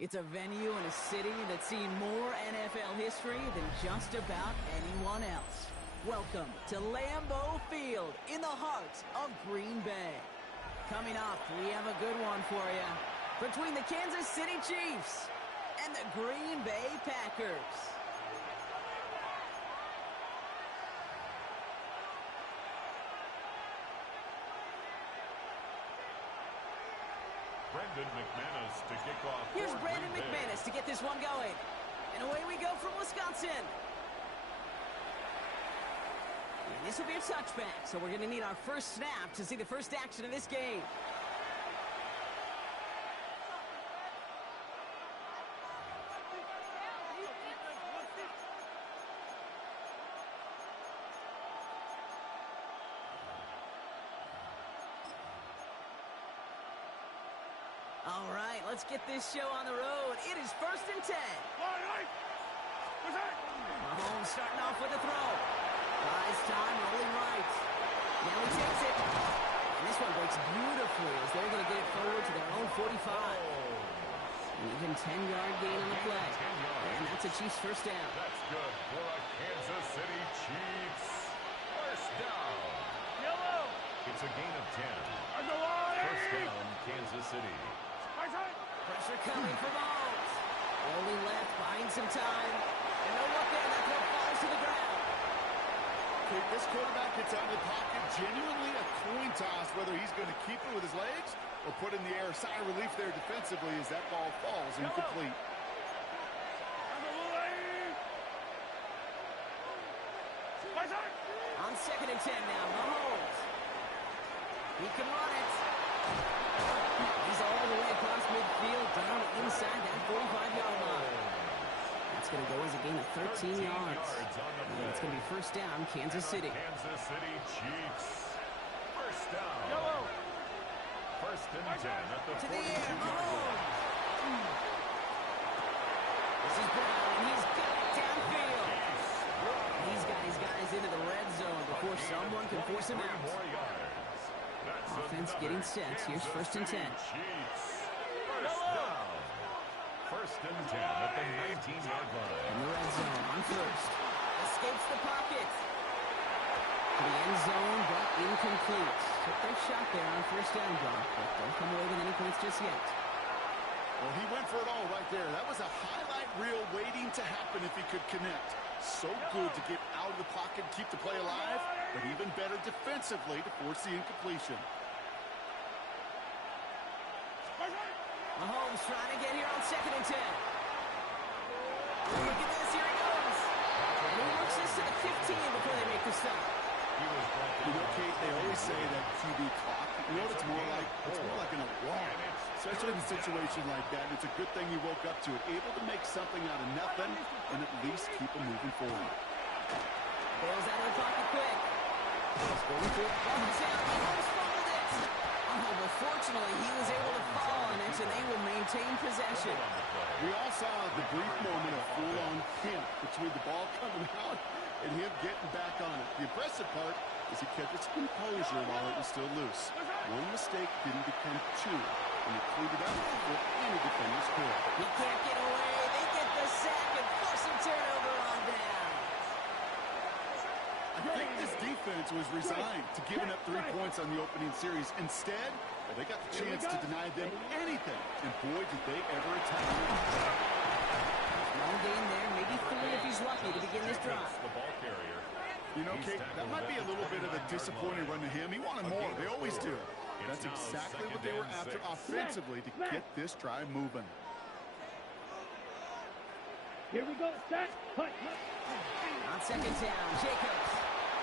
It's a venue in a city that's seen more NFL history than just about anyone else. Welcome to Lambeau Field in the heart of Green Bay. Coming up, we have a good one for you. Between the Kansas City Chiefs and the Green Bay Packers. Brandon McManus to kick off. Here's Brandon McManus to get this one going. And away we go from Wisconsin. And this will be a touchback, so we're going to need our first snap to see the first action of this game. All right, let's get this show on the road. It is 1st and 10. Mahomes starting off with a throw. Buys time, rolling right. Now he takes it. And this one breaks beautifully as they're going to get it forward to their own 45. An even 10-yard gain on the play. And that's a Chiefs first down. That's good for a Kansas City Chiefs first down. Yellow. It's a gain of 10. First down, Kansas City. Pressure coming from Mahomes. Rolling left, buying some time. And no look there, that throw falls to the ground. This quarterback gets out of the pocket, genuinely a coin toss, whether he's going to keep it with his legs or put in the air. Sigh of relief there defensively as that ball falls incomplete. On 2nd and 10 now, Mahomes. He can run it. He's all the way across midfield, down inside that 45-yard line. That's going to go as a gain of 13 yards. And it's going to be first down, Kansas City. Kansas City Chiefs. First down. Yellow. 1st and 10 at the 42-yard Mahomes. line. This is Brown, and he's got it downfield. He's got his guys into the red zone before someone can force him out. Offense getting set. Here's 1st and 10. Chiefs. First down. 1st and 10 at the 19-yard line. In the red zone on first. Escapes the pocket. To the end zone, but incomplete. Took their shot there on first down, Brock, but don't come away with any points just yet. Well, he went for it all right there. That was a highlight reel waiting to happen if he could connect. So good to get out of the pocket, keep the play alive, but even better defensively to force the incompletion. Mahomes trying to get here on 2nd and 10. Look at this, here he goes. And he works this to the 15 before they make the stop. You know, Kate, they always say that QB clock. You know what it's more like? It's more like an alarm. Especially in a situation like that, and it's a good thing you woke up to it. Able to make something out of nothing and at least keep them moving forward. Bails out of the pocket quick. Going for it. Mahomes fumbled it. Oh, but fortunately, he was able to fall on it, and they will maintain possession. We all saw the brief moment of full-on him between the ball coming out and him getting back on it. The impressive part is he kept his composure while it was still loose. One mistake didn't become two, and it cleaned it up before any defenders could. He can't get away. They get the sack and force a turnover on down. I think this defense was resigned to giving up 3 points on the opening series. Instead, they got the chance to deny them anything, and boy, did they ever attack. Long gain there, maybe 3 if he's lucky to begin this drive. The ball carrier. You know, Kate, that might be a little bit of a disappointing run to him. He wanted more. They always do. That's exactly what they were after offensively to get this drive moving. Here we go. Set. Cut. On 2nd down, Jacobs.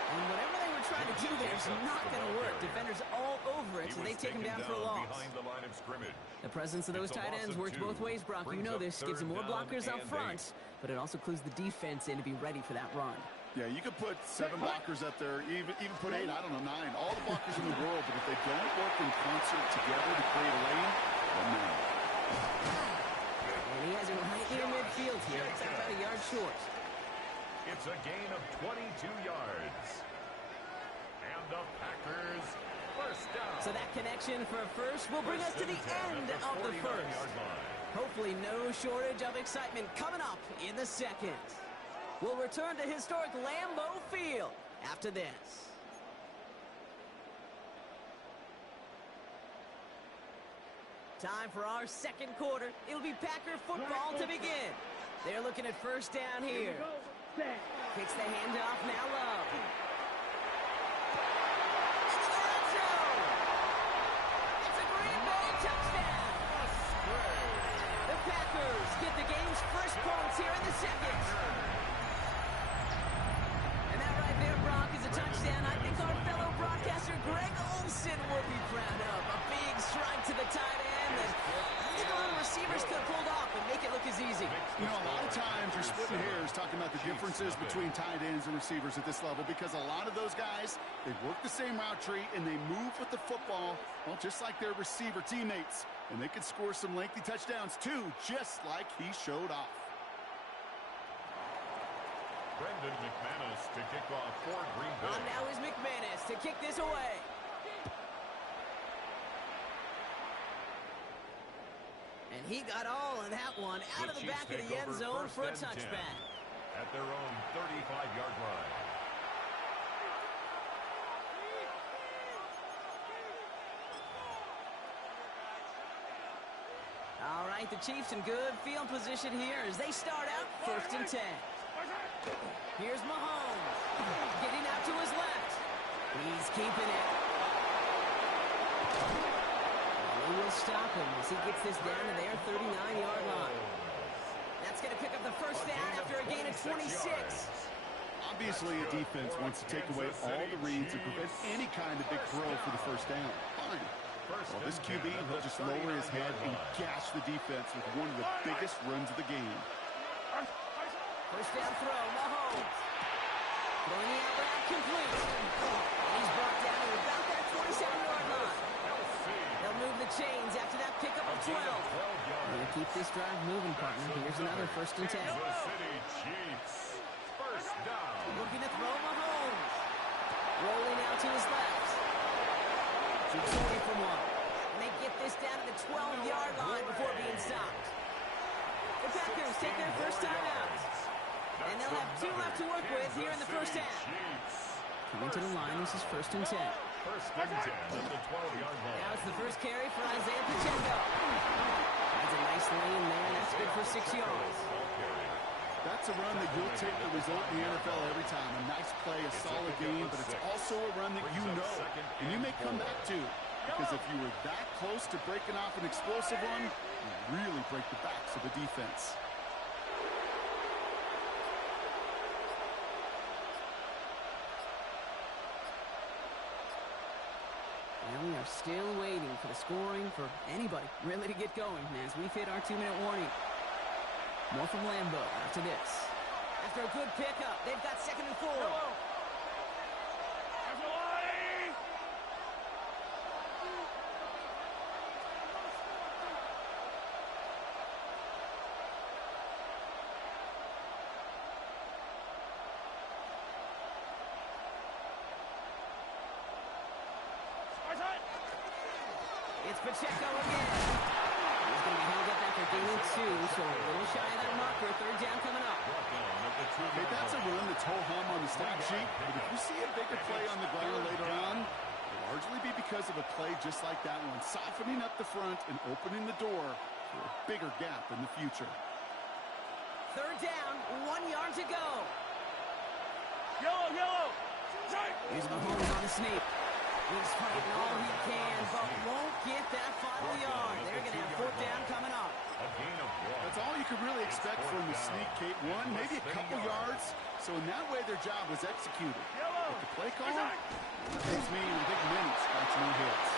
And whatever they were trying to do there is not going to work. Defenders all over it, so they take him down for a loss. Behind the line of scrimmage. The presence of those tight ends works both ways, Brock. You know this. Gives them more blockers up front, but it also clues the defense in to be ready for that run. Yeah, you could put 7 blockers up there, even put 8, I don't know, 9. All the blockers in the world, but if they don't work in concert together to create a lane, then no. And he has it right near midfield here. It's about a yard short. It's a gain of 22 yards. And the Packers first down. So that connection for a first will bring us to the end of the first. Hopefully no shortage of excitement coming up in the second. We'll return to historic Lambeau Field after this. Time for our second quarter. It'll be Packer football to begin. They're looking at first down here. Kicks the handoff, now Love. Into the red zone. It's a Green Bay touchdown. The Packers get the game's first points here in the second. And that right there, Brock, is a touchdown I think our fellow broadcaster Greg Olsen will be proud of. A big strike to the tight end that I think a lot of receivers could have pulled off and make it look as easy. You know, a lot of times you're splitting hairs talking about the differences between tight ends and receivers at this level because a lot of those guys, they work the same route tree and they move with the football, well, just like their receiver teammates. And they can score some lengthy touchdowns too, just like he showed off. Brendan McManus to kick off for Green Bay. On now is McManus to kick this away. And he got all of that one out of the back of the end zone for a touchback. At their own 35-yard line. All right, the Chiefs in good field position here as they start out 1st and 10. Here's Mahomes. Getting out to his left. He's keeping it. He will stop him as he gets this down to their 39-yard line. That's going to pick up the first down after a gain of 26. Obviously, a defense wants to take away all the reads and prevent any kind of big throw for the first down. Fine. Well, this QB, he'll just lower his head and gash the defense with one of the biggest runs of the game. First down throw, Mahomes. Throwing the out route complete. He's brought down to about that 47-yard line. They'll move the chains after that pickup of 12. We're going to keep this drive moving, partner. Here's another 1st and 10. First down. Looking to throw Mahomes. Rolling out to his left. Shoots away from one. And they get this down to the 12-yard line before being stopped. The Packers take their first time out. And they'll have 2 left to work with here in the first half. Coming to the line, this is 1st and 10. First and 10 at the 12-yard line. Now it's the first carry for Isaiah Pacheco. That's a nice lane there, and that's good for 6 yards. That's a run that you'll take the result in the NFL every time. A nice play, a solid game, but it's also a run that you know, and you may come back to. Because if you were that close to breaking off an explosive run, you really break the backs of the defense. And we are still waiting for the scoring for anybody really to get going as we've hit our 2-minute warning. More from Lambeau after this. After a good pickup, they've got 2nd and 4. It's Pacheco again. He's going to be held up after gaining 2, so a little shy of that marker. 3rd down coming up. Okay, that's a run that's ho-hum on the stat sheet, but if you see a bigger play on the ground later on, it'll largely be because of a play just like that one, softening up the front and opening the door for a bigger gap in the future. 3rd down, 1 yard to go. Yellow. Here's Mahomes on the sneak. He's fighting all he can, but won't get that final yard. They're going to have 4th down coming up. That's all you could really expect from the sneak, Kate. One, maybe a couple yards. So in that way, their job was executed. But the play call, makes me and I think many scratch no hits.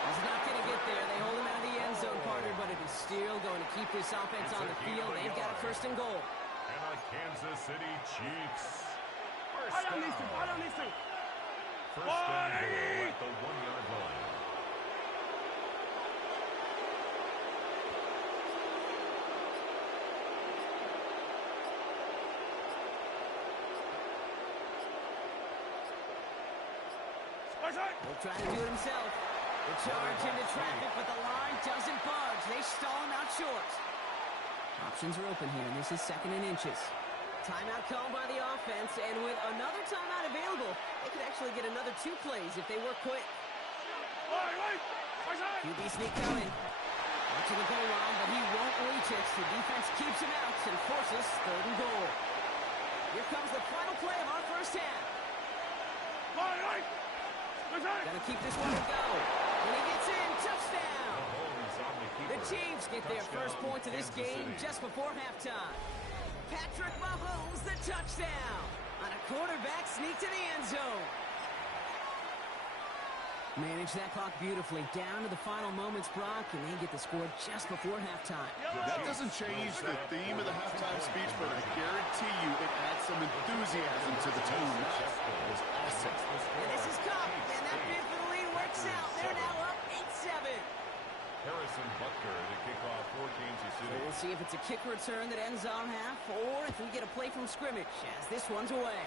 He's not going to get there. They hold him out of the end zone, partner, but it is still going to keep this offense on the field. They've got a 1st and goal. And the Kansas City Chiefs. I don't need to. First and goal at the 1-yard line. He'll try to do it himself. The charge into traffic, but the line doesn't budge. They stall him out short. Options are open here, and this is 2nd and inches. Timeout called by the offense, and with another timeout available, they could actually get another 2 plays if they work quick. QB sneak coming. Out to the goal line, but he won't reach it. The defense keeps him out and forces 3rd and goal. Here comes the final play of our first half. Gonna keep this one to go. When he gets in, touchdown! The Chiefs get their first point of this game just before halftime. Patrick Mahomes, the touchdown! On a quarterback sneak to the end zone. Manage that clock beautifully. Down to the final moments, Brock, and they get the score just before halftime. That doesn't change the theme of the halftime speech, but I guarantee you it adds some enthusiasm to the tone. That was awesome. And this is Cup, and that bid for the lead works out. They're now up 8-7. Harrison Butker to kick off for Kansas City. We'll see if it's a kick return that ends on half, or if we get a play from scrimmage as this one's away.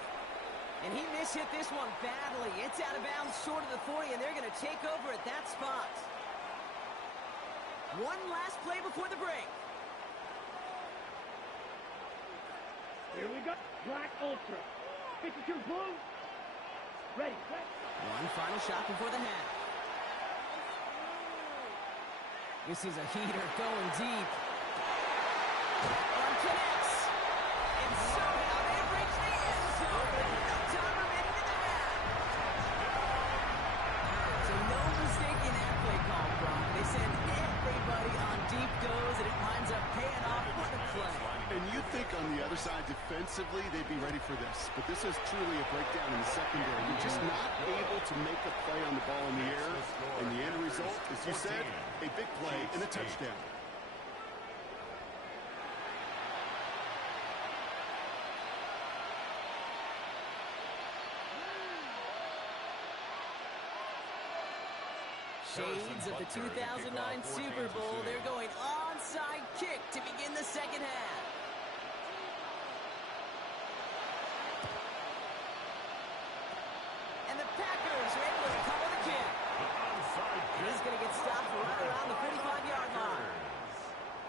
And he mishit this one badly. It's out of bounds short of the 40, and they're going to take over at that spot. One last play before the break. Here we go. Black Ultra. 52 blue. Ready. One final shot before the half. This is a heater going deep. One connects. And somehow they reach the end zone. No time remaining in the half. So no mistake in that play call, Brock. They send everybody on deep goes, and it winds up paying off. What a play. And you'd think on the other side defensively they'd be ready for this. But this is truly a breakdown in the secondary. You're just not able to make a play on the ball in the air. And the end result, as you said, a big play and a touchdown. Shades of the 2009 Super Bowl. They're going onside kick to begin the second half. And the Packers are able to cover the kick. He's going to get stopped right around the 45-yard line.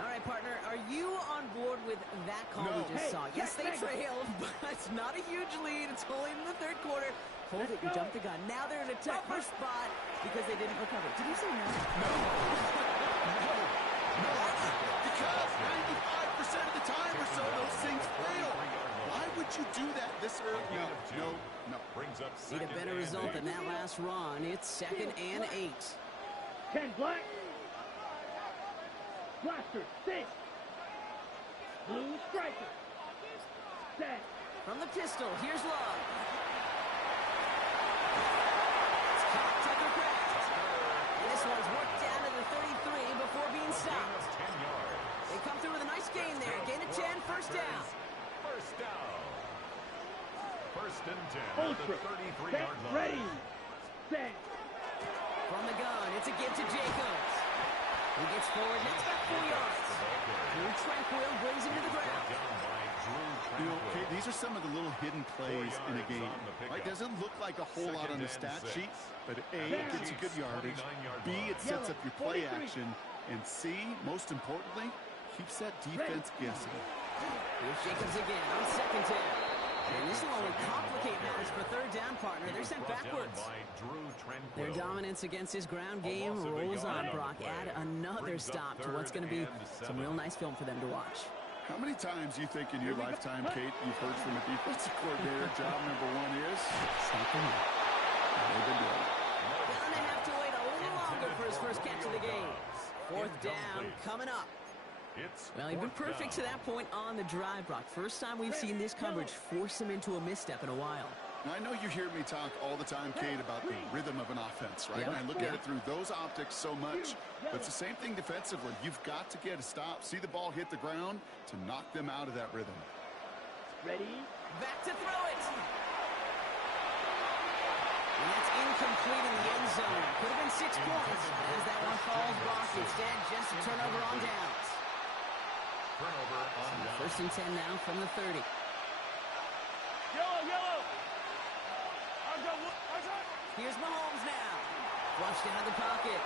All right, partner, are you on board with that call we just saw? Yes, they trailed, but it's not a huge lead. It's only in the 3rd quarter. Hold it, you jumped the gun. Now they're in a tougher spot because they didn't recover. Did you say no? No. Because 95% of the time or so, those things fail. Why would you do that this early? No. Need a better result than that last run. It's 2nd and 8. 10 black. Blaster, 6. Blue striker. Set. From the pistol, here's Love. It's caught, Tucker cracked. And this one's worked down to the 33 before being stopped. They come through with a nice gain there. Gain of 10, first down. First down. 1st and 10 at the 33-yard line. Ready. Set. From the gun, it's a give to Jacobs. He gets forward, and it's about 4 yards. Drew Tranquil brings him to the ground. You know, okay, these are some of the little hidden plays in a game. Right? Doesn't look like a whole lot on the stat sheet, but A, it gets you good yardage. B, it sets up your play action. And C, most importantly, keeps that defense guessing. Here's Jacobs again on 2nd down. And this will only complicate matters for 3rd down, partner. They're sent backwards. Their dominance against his ground game rolls on, Brock. Add another stop to what's going to be some real nice film for them to watch. How many times do you think in your lifetime, Kate, you've heard from a defensive coordinator, job number 1 is? Stop them. They've been doing it. Gonna have to wait a little longer for his first catch of the game. 4th down coming up. Well, he'd been perfect to that point on the drive, Brock. First time we've seen this coverage force him into a misstep in a while. Now, I know you hear me talk all the time, Kate, about the rhythm of an offense, right? Yep. And I look at it through those optics so much. But it's the same thing defensively. You've got to get a stop, see the ball hit the ground to knock them out of that rhythm. Ready. Back to throw it. And that's incomplete in the end zone. Could have been 6 points as that one falls, Brock. Instead, just a turnover on downs. Turnover on downs. 1st and 10 now from the 30. Yellow. Here's Mahomes now. Flushed out of the pocket.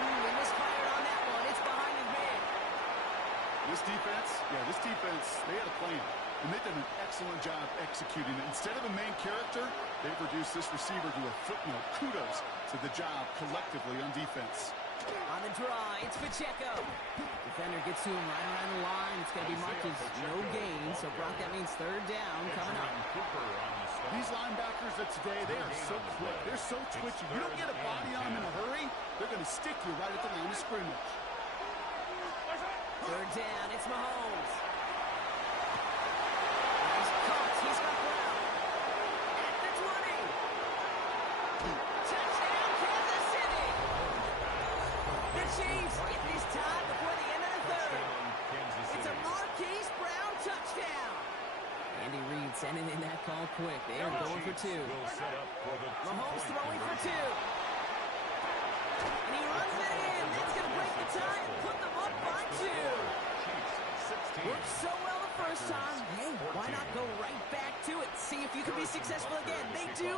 He misfired on that one. It's behind his man. This defense, they had a plan. And they did an excellent job executing it. Instead of a main character, they've reduced this receiver to a footnote. Kudos to the job collectively on defense. On the draw, it's Pacheco. Defender gets to him right around the line. It's going to be marked as no gain. So, Brock, that means third down coming up. These linebackers of today, they are so quick. They're so twitchy. You don't get a body on them in a hurry, they're going to stick you right at the line of scrimmage. Third down, it's Mahomes. He's caught. He's got ground. At the 20. Touchdown, Kansas City. The Chiefs get this time before the end of the third. It's a Marquise Brown touchdown. Andy Reid sending in that call quick. They are going for two. Mahomes throwing for two. And he runs it in. That's going to break the tie and put them up by two. Worked so well the first time. Hey, why not go right back to it? See if you can be successful again. They do,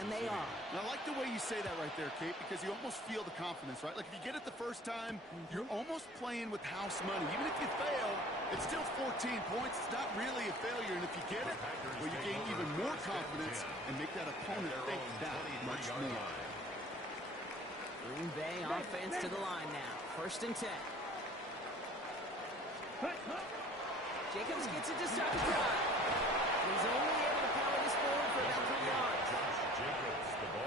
and they are. And I like the way you say that right there, Kate, because you almost feel the confidence, right? Like if you get it the first time, you're almost playing with house money. Even if you fail, it's still 14 points. It's not really a failure. And if you get it, well, you gain even more confidence and make that opponent think that much more. Green Bay offense to the line now. 1st and 10. Jacobs gets it to start the drive. He's only able to power this forward for about 3 yards.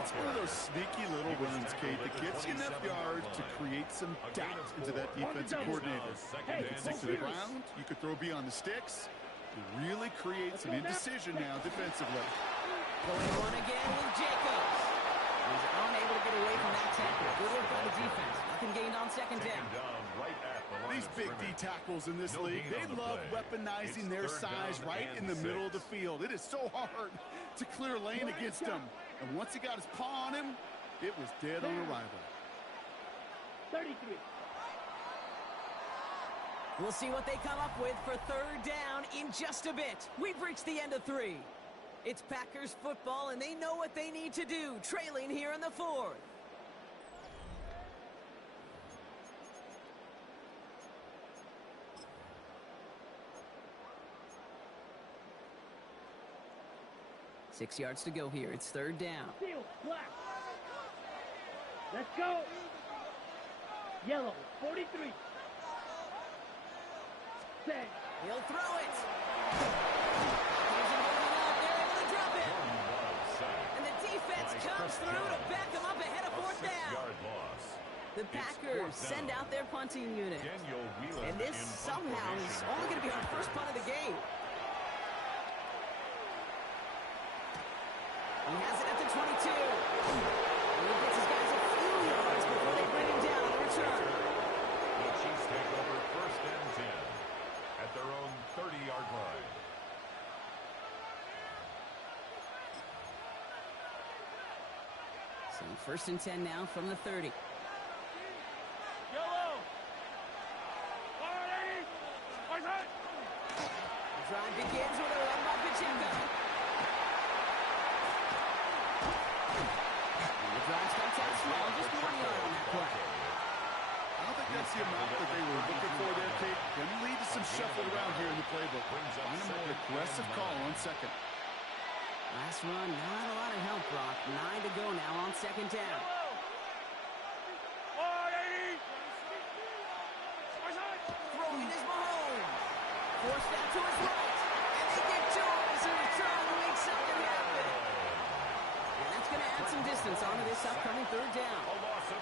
It's one of those sneaky little runs, Kate, that gets you enough yards to create some doubt into that defensive coordinator. You can stick to the ground. You could throw beyond the sticks. You really create some indecision now defensively. Going on again with Jacobs. He's unable to get away from that tackle. Good work by the defense. Nothing gained on 2nd down. These big D tackles in this league, they love weaponizing their size right in the middle of the field. It is so hard to clear lane against them. And once he got his paw on him, it was dead on arrival. 33. We'll see what they come up with for 3rd down in just a bit. We've reached the end of 3. It's Packers football, and they know what they need to do, trailing here in the 4th. Six yards to go here. It's 3rd down. Seal, black. Let's go. Yellow, 43. Set. He'll throw it. Here's him moving up. They're able to drop it. And the defense comes through to back him up ahead of 4th down. The Packers send out their punting unit. And this somehow is only going to be our first punt of the game. He has it at the 22. And he gets his guys a few yards before they bring him down on the return. The Chiefs take over 1st and 10 at their own 30-yard line. So 1st and 10 now from the 30. Yellow. The drive begins with a run by Pacheco. The drive starts out small, just 1 yard on that play. I don't think that's the amount that they were looking for there, Kate. Going to lead to some shuffle around here in the playbook. Find a more aggressive call on 2nd. Last run, not a lot of help, Brock. 9 to go now on 2nd down. Throwing is Mahomes. Forced out to his right. And they get to him as he was trying to make something happen. And that's going to add some distance onto this upcoming 3rd down. A loss of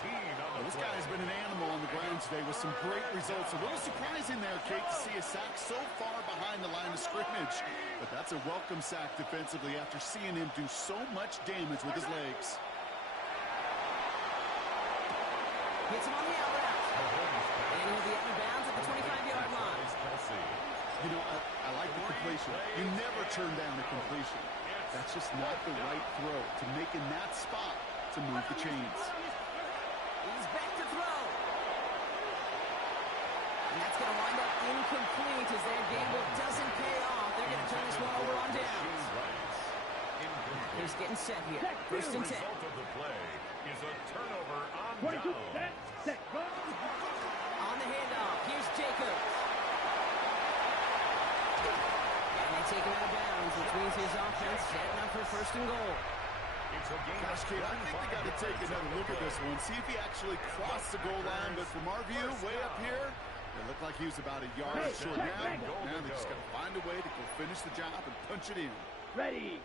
14 on the This play. guy's been an animal on the ground today with some great results. A little surprising there, Kate, to see a sack so far behind the line of scrimmage. But that's a welcome sack defensively after seeing him do so much damage with his legs. Hits him on the out route. And he'll be out of bounds at the 25-yard line. You know, I like the completion. You never turn down a completion. That's just not the right throw to make in that spot to move the chains. He's back to throw. And that's going to wind up incomplete as their gamble doesn't pay off. They're going to turn this one over on downs. Packers Just getting set here. Check First and 10. Result of the play is a turnover on 22, down. set, go. On the handoff, here's Jacobs. And they take him out of bounds, which means his offense setting up for first and goal. It's a game Gosh, of kid, I think we got to take another look at this one. See if he actually crossed the goal line. But from our view, way up here, it looked like he was about a yard short. Now they just got to find a way to go finish the job and punch it in. Ready.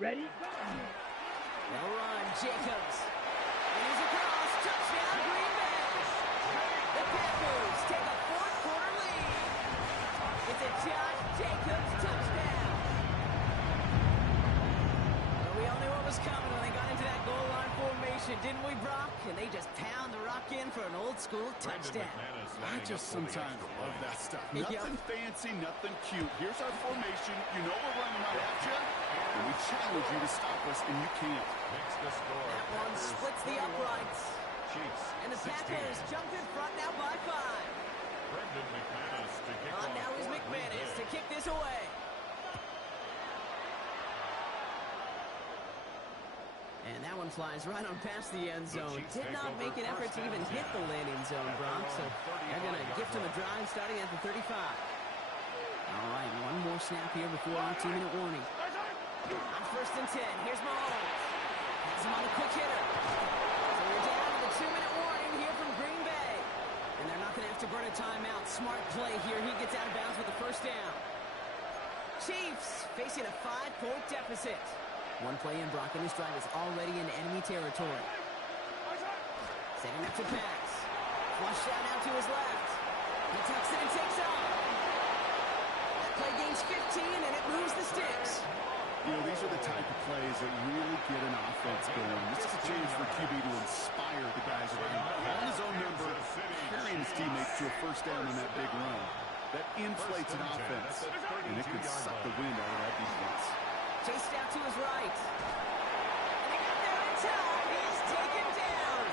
Ready, go. They'll run, Jacobs. And he's across, touchdown, Green Bay. The Packers take a fourth-quarter lead. It's a Josh Jacobs touchdown. Well, we all knew what was coming when they got into that goal line formation, didn't we, Brock? And they just pound the rock in for an old-school touchdown. I just sometimes love that stuff. Nothing fancy, nothing cute. Here's our formation. You know we're running right at you. And we challenge you to stop us, and you can't. Makes the score. That one splits the uprights. Chiefs, And the 16. Packers jump in front now by 5. Brendan McManus to kick On off now is for McManus to Green Bay. kick this away. And that one flies right on past the end zone. Did not make an effort to even hit the landing zone, Brock. So they're going to gift him a drive starting at the 35. All right, one more snap here before our 2-minute warning. On first and 10, here's Mahomes. Has him on the quick hitter. So we're down to the 2-minute warning here from Green Bay. And they're not going to have to burn a timeout. Smart play here. He gets out of bounds with the first down. Chiefs facing a 5-point deficit. One play in, Brock, and this drive is already in enemy territory. Setting up to pass. Flush out now to his left. He tucks it and takes off. That play gains 15, and it moves the sticks. You know, these are the type of plays that really get an offense going. This is a chance for QB to inspire the guys around him. On his own number, carrying his teammates to a first down on that big run. That inflates an offense, and it could suck the wind out of that defense. Chased out to his right. And he got there in time. He's taken down.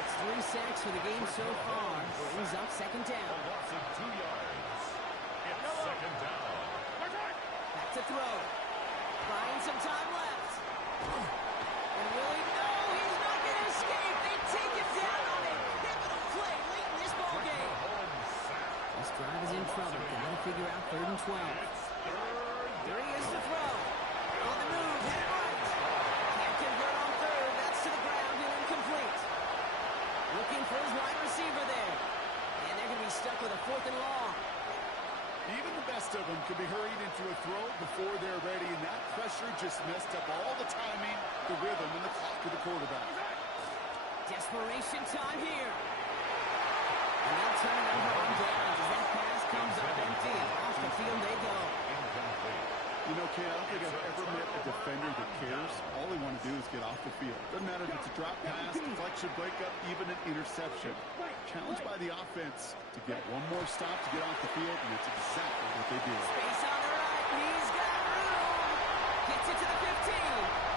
It's 3 sacks for the game so far. Brings up second A down. loss of 2 yards. It's second down. Back to throw. Buying some time left. And Willie, no, he's not going to escape. They take him down on a pivotal play late in this ball game. This drive is in trouble. Got to figure out 3rd and 12. Here he is to throw. On the move, head right. Can't convert on 3rd. That's to the ground and incomplete. Looking for his wide receiver there. And they're going to be stuck with a 4th and long. Even the best of them could be hurried into a throw before they're ready, and that pressure just messed up all the timing, the rhythm, and the clock of the quarterback. Desperation time here. And they'll turn it over on downs as that pass comes up empty. Off the field they go. You know, Kay, I don't think I've ever met a defender that cares. All they want to do is get off the field. Doesn't matter if it's a drop pass, deflection, breakup, even an interception. Challenged by the offense to get one more stop to get off the field, and it's exactly what they do. Space on the right. He's got room. Gets it to the 15.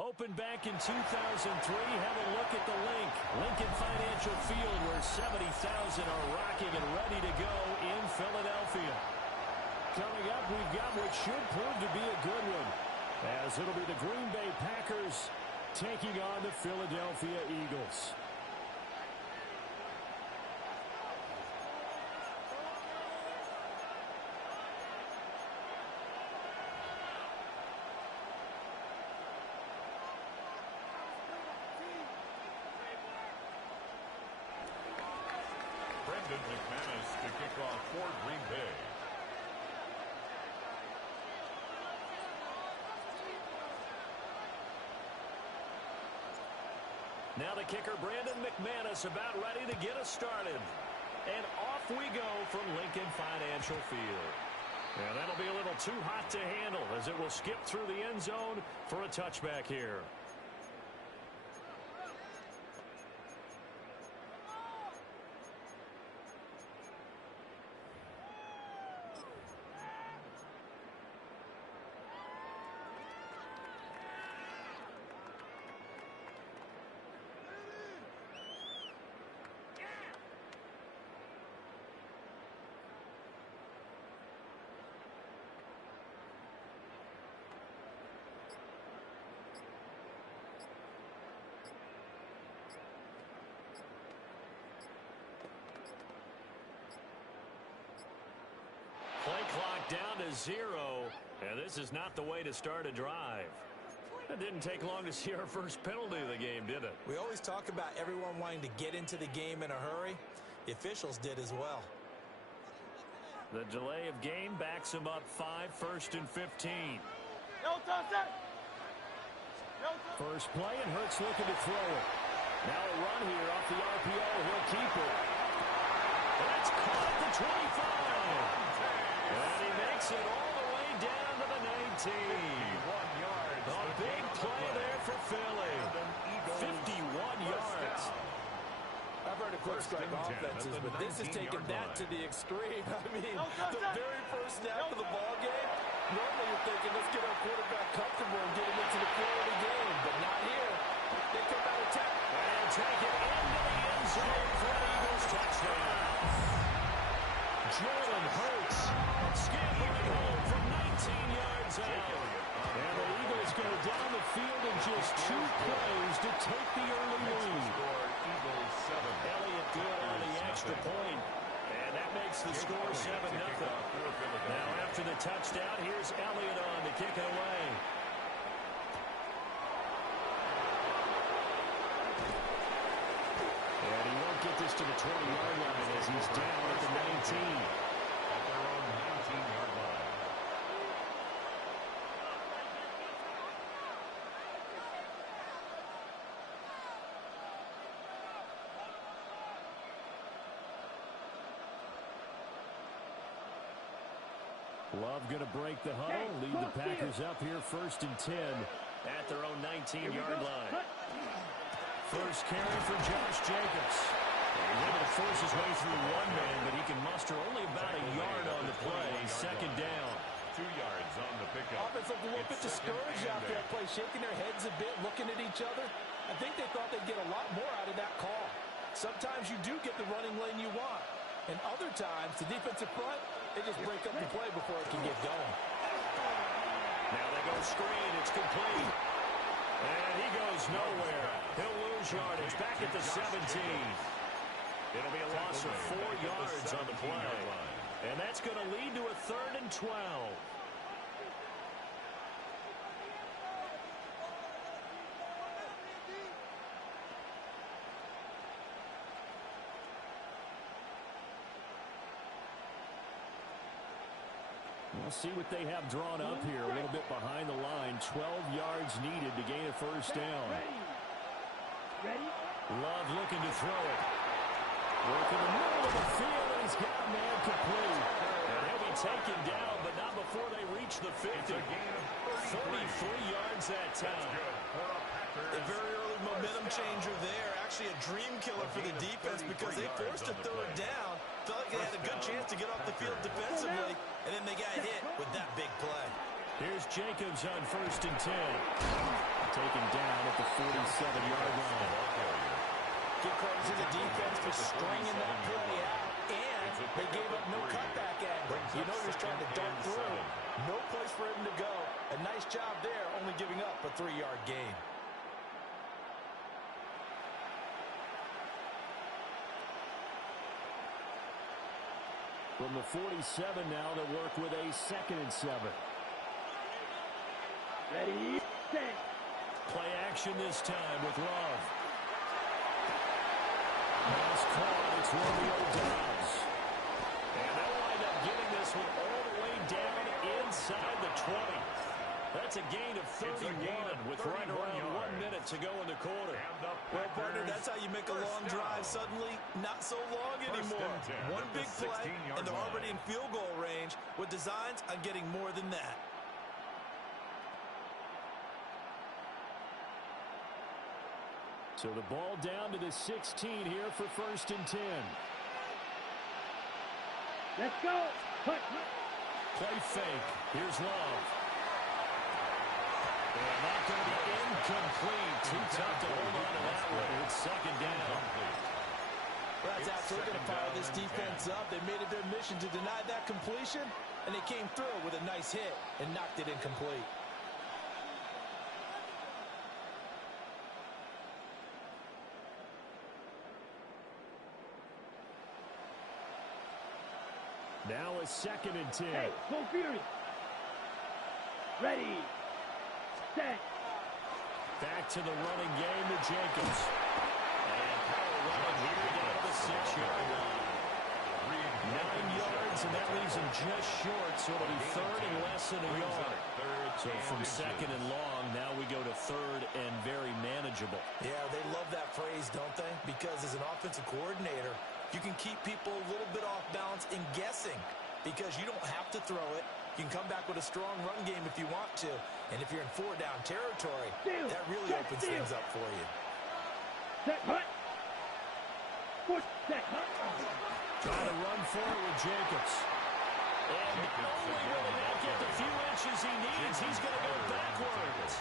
Opened back in 2003, have a look at the link. Lincoln Financial Field, where 70,000 are rocking and ready to go in Philadelphia. Coming up, we've got what should prove to be a good one, as it'll be the Green Bay Packers taking on the Philadelphia Eagles. McManus to kick off for Green Bay. Now the kicker, Brandon McManus, about ready to get us started. And off we go from Lincoln Financial Field. And that'll be a little too hot to handle as it will skip through the end zone for a touchback here. Play clock down to 0, and this is not the way to start a drive. It didn't take long to see our first penalty of the game, did it? We always talk about everyone wanting to get into the game in a hurry. The officials did as well. The delay of game backs him up 5, 1st and 15. First play, and Hurts looking to throw it. Now a run here off the RPO. He'll keep it. That's caught at the 25. And he makes it all the way down to the 19. 51 yards. A big play there for Philly. 51 yards. I've heard of quick strike offenses, but this is taking that to the extreme. I mean, the very first snap of the ball game, normally you're thinking, let's get our quarterback comfortable and get him into the flow of the game, but not here. They come out attack. And take it into the end zone for an Eagles touchdown. Jalen Hurts scampering home from 19 yards out. And the Eagles go down the field in just 2 plays to take the early lead. Elliott good on the extra point. And that makes the score 7-0. Now after the touchdown, here's Elliott on to kick it away. And he won't get this to the 20-yard line as he's down at the 19. At their own 19-yard line. Love going to break the huddle, lead the Packers up here 1st and 10 at their own 19-yard line. First carry for Josh Jacobs. He's able to force his way through one man, but he can muster only about a yard on the play. Second down. 2 yards on the pickup. Offense looked a little bit discouraged after that play, shaking their heads a bit, looking at each other. I think they thought they'd get a lot more out of that call. Sometimes you do get the running lane you want, and other times the defensive front, they just break up the play before it can get going. Now they go screen. It's complete. And he goes nowhere. He'll lose yardage back at the 17. It'll be a loss of 4 yards on the play. And that's going to lead to a 3rd and 12. We'll see what they have drawn up here. A little bit behind the line. 12 yards needed to gain a first down. Love looking to throw it. Work in the middle of the field, and he's got a man complete. And he'll be taken down, but not before they reach the 50. 33 yards that time. A very early momentum changer there. Actually a dream killer for the defense because they forced a 3rd down. Felt like they had a good chance to get off the field defensively, and then they got hit with that big play. Here's Jacobs on 1st and 10. Taken down at the 47-yard line. Give credit to the defense for stringing that play out, and they gave up no cutback angle. You know he was trying to dart through. No place for him to go. A nice job there, only giving up a 3-yard gain. From the 47 now to work with a 2nd and 7. Ready, set. Play action this time with Love. Pass caught. It's Romeo Doubs. And they'll wind up getting this one all the way down inside the 20. That's a gain of 31 with right around 1 minute to go in the quarter. Well, partner, that's how you make a long drive suddenly not so long anymore. One big play, and they're already in field goal range with designs on getting more than that. So the ball down to the 16 here for 1st and 10. Let's go. Put. Play fake. Here's Love. And not going to be incomplete. Too tough to hold on to that one. It's 2nd down. Well, that's absolutely going to fire this defense up. They made it their mission to deny that completion, and they came through with a nice hit and knocked it incomplete. Now a 2nd and 10. Hey, full fury. Ready, set. Back to the running game to Jacobs. And power running here down to the 6-yard line. 9 yards, and that leaves him just short, so it'll be 3rd and less than a yard. So from 2nd and long, now we go to 3rd and very manageable. Yeah, they love that phrase, don't they? Because as an offensive coordinator, you can keep people a little bit off balance in guessing because you don't have to throw it. You can come back with a strong run game if you want to. And if you're in 4-down territory, that really opens things up for you. Set, hut. Push, set, hut. Trying to run for it with Jacobs. And only really not get the few inches he needs. He's going to go backwards.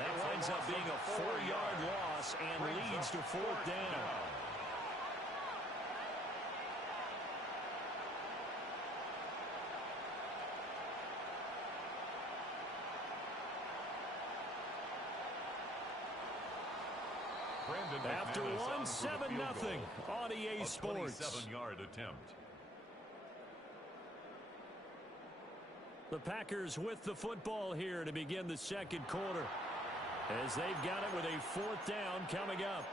That winds up being a 4-yard loss and leads to 4th down. After 1-7-0 on EA Sports. 27-yard attempt. The Packers with the football here to begin the 2nd quarter as they've got it with a 4th down coming up.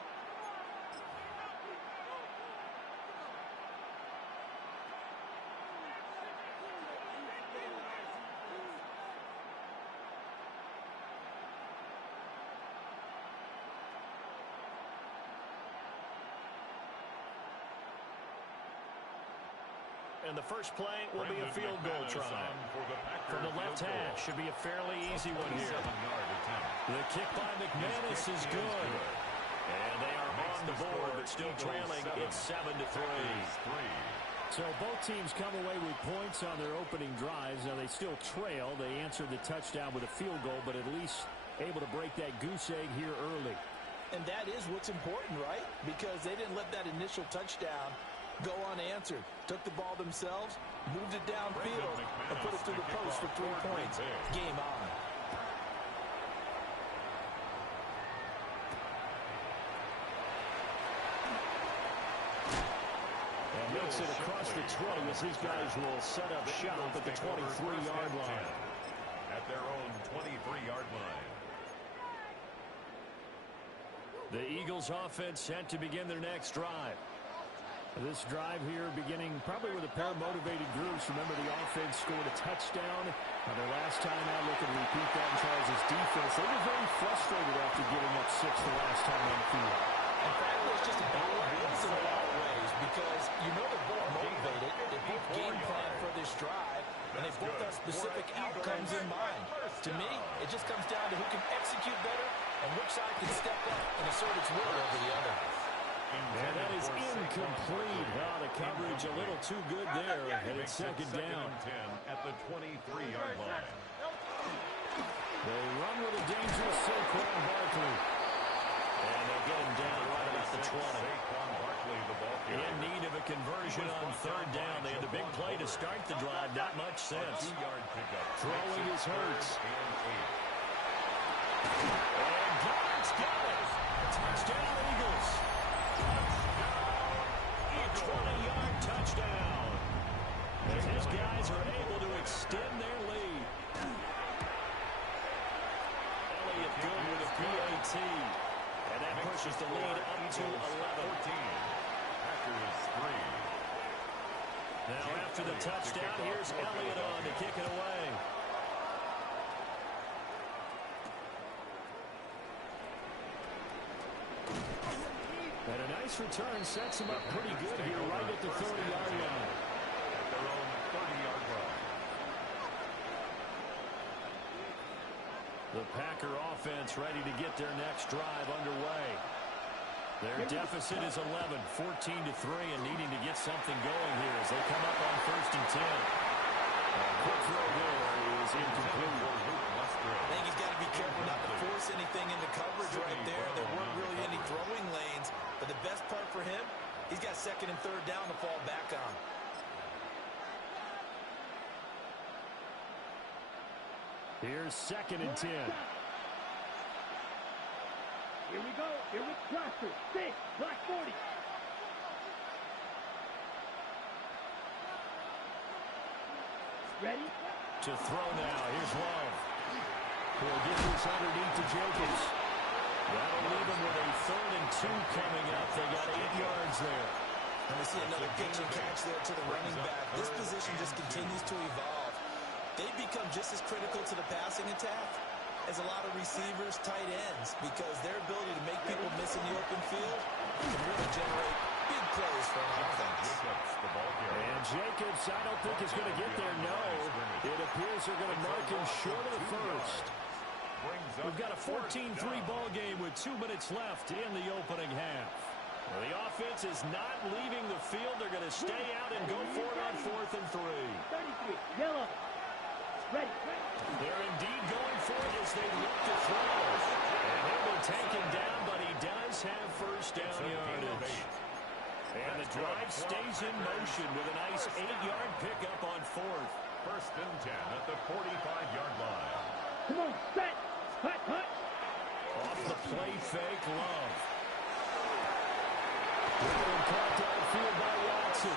And the first play will be a field goal try. From the left hash, should be a fairly easy one here. The kick by McManus is good. And they are on the board, but still trailing. It's 7-3. So both teams come away with points on their opening drives. Now they still trail. They answered the touchdown with a field goal, but at least able to break that goose egg here early. And that is what's important, right? Because they didn't let that initial touchdown go unanswered. Took the ball themselves, moved it downfield, and put it through the post for 3 points. Game on. And makes it across the 20 as these guys will set up shop at the 23-yard line. At their own 23-yard line. The Eagles offense set to begin their next drive. This drive here beginning probably with a pair of motivated groups. Remember, the offense scored a touchdown their last time out. Looking to repeat that in Charles' defense. They were very frustrated after giving up 6 the last time on the field. In fact, it's just a battle of wills in a lot of ways because you know they're both motivated. They both game plan for this drive, and they both have specific outcomes in mind. To me, it just comes down to who can execute better and which side can step up and assert its will over the other. And that is incomplete. Well, the coverage a little too good there, and it's 2nd down. At the 23-yard line. with Saquon Barkley. And they'll get him down right about the 20. In need of a conversion on third down. They had a big play to start the drive. Not much sense. Throwing is Hurts. And Goddard's got it. Touchdown, Eagles. A 20-yard touchdown. As his guys are able to extend their lead. Elliott good with a PAT. And that pushes the lead up to 11. Now after the touchdown, here's Elliott on to kick it away. And a nice return sets him up pretty good here right at the 30-yard line. At their own 30-yard line. The Packer offense ready to get their next drive underway. Their deficit is 11, 14-3, and needing to get something going here as they come up on 1st and 10. Quick throw there is incomplete. I think he's got to be careful not to force anything into coverage right there. There weren't really any throwing lanes, but the best part for him, he's got 2nd and 3rd down to fall back on. Here's 2nd and 10. Here we go. Here with Cluster. 6. Black 40. Ready? To throw now. Here's Love. He'll get this underneath to Jacobs. That'll leave him with a 3rd and 2 coming up. They got 8 yards there. And we see another pitch and catch there to the running back. This position just continues to evolve. They've become just as critical to the passing attack as a lot of receivers, tight ends, because their ability to make people miss in the open field can really generate big plays for an offense. And Jacobs, I don't think is going to get there. No, it appears they're going to mark him short of the 1st. We've got a 14-3 ball game with 2 minutes left in the opening half. Well, the offense is not leaving the field. They're going to stay out and go for it on 4th and 3. 33. Yellow. Ready. They're indeed going for it as they look to throw. And he'll be taken down, but he does have 1st down yardage. And the drive stays in motion with a nice 8-yard pickup on 4th. 1st and 10 at the 45-yard line. Come on. Set. Hut. Off the play fake, Love. Caught downfield by Watson.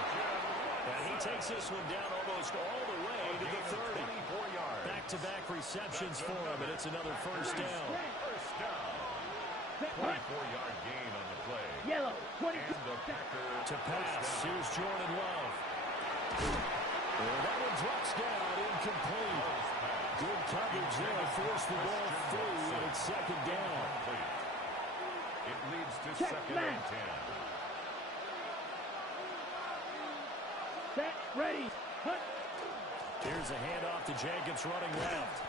And he takes this one down almost all the way to the 30. Back-to-back receptions for him, and it's another 1st down. 1st down. 24-yard gain on the play. Yellow. 20. And the Packers To pass, here's Jordan Love. And that one drops down, incomplete. Good coverage there, forced the ball through, and it's 2nd down. It leads to Check 2nd back. and 10. Set. Ready. Hut. Here's a handoff to Jacobs running left.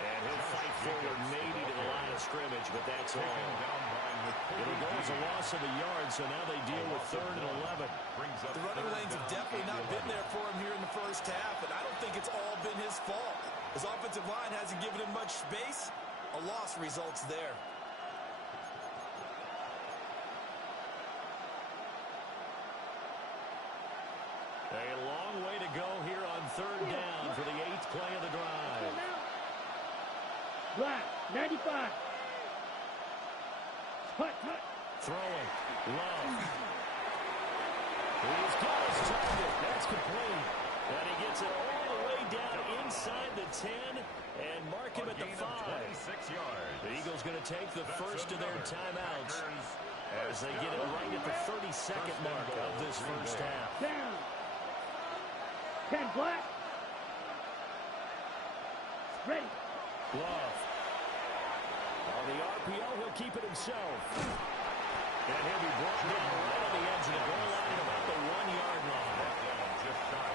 And he'll fight forward maybe to the line of scrimmage, but that's all. It'll go as a loss of a yard, so now they deal with 3rd and 11. The running lanes have definitely not been there for him here in the 1st half, and I don't think it's all been his fault. His offensive line hasn't given him much space. A loss results there. A long way to go here on 3rd down for the 8th play of the drive. Black. 95. Hut. Throwing. Love. He's got his target. That's complete. And he gets it all the way down inside the 10 and mark him at the 5. 26 yards. The Eagles going to take the first of their timeouts as they get it right at the 32nd mark of this 1st half. Down. 10 black. Ready. Love. On the RPO, he'll keep it himself. And he'll be brought down right on the edge of the goal line at about the 1-yard line.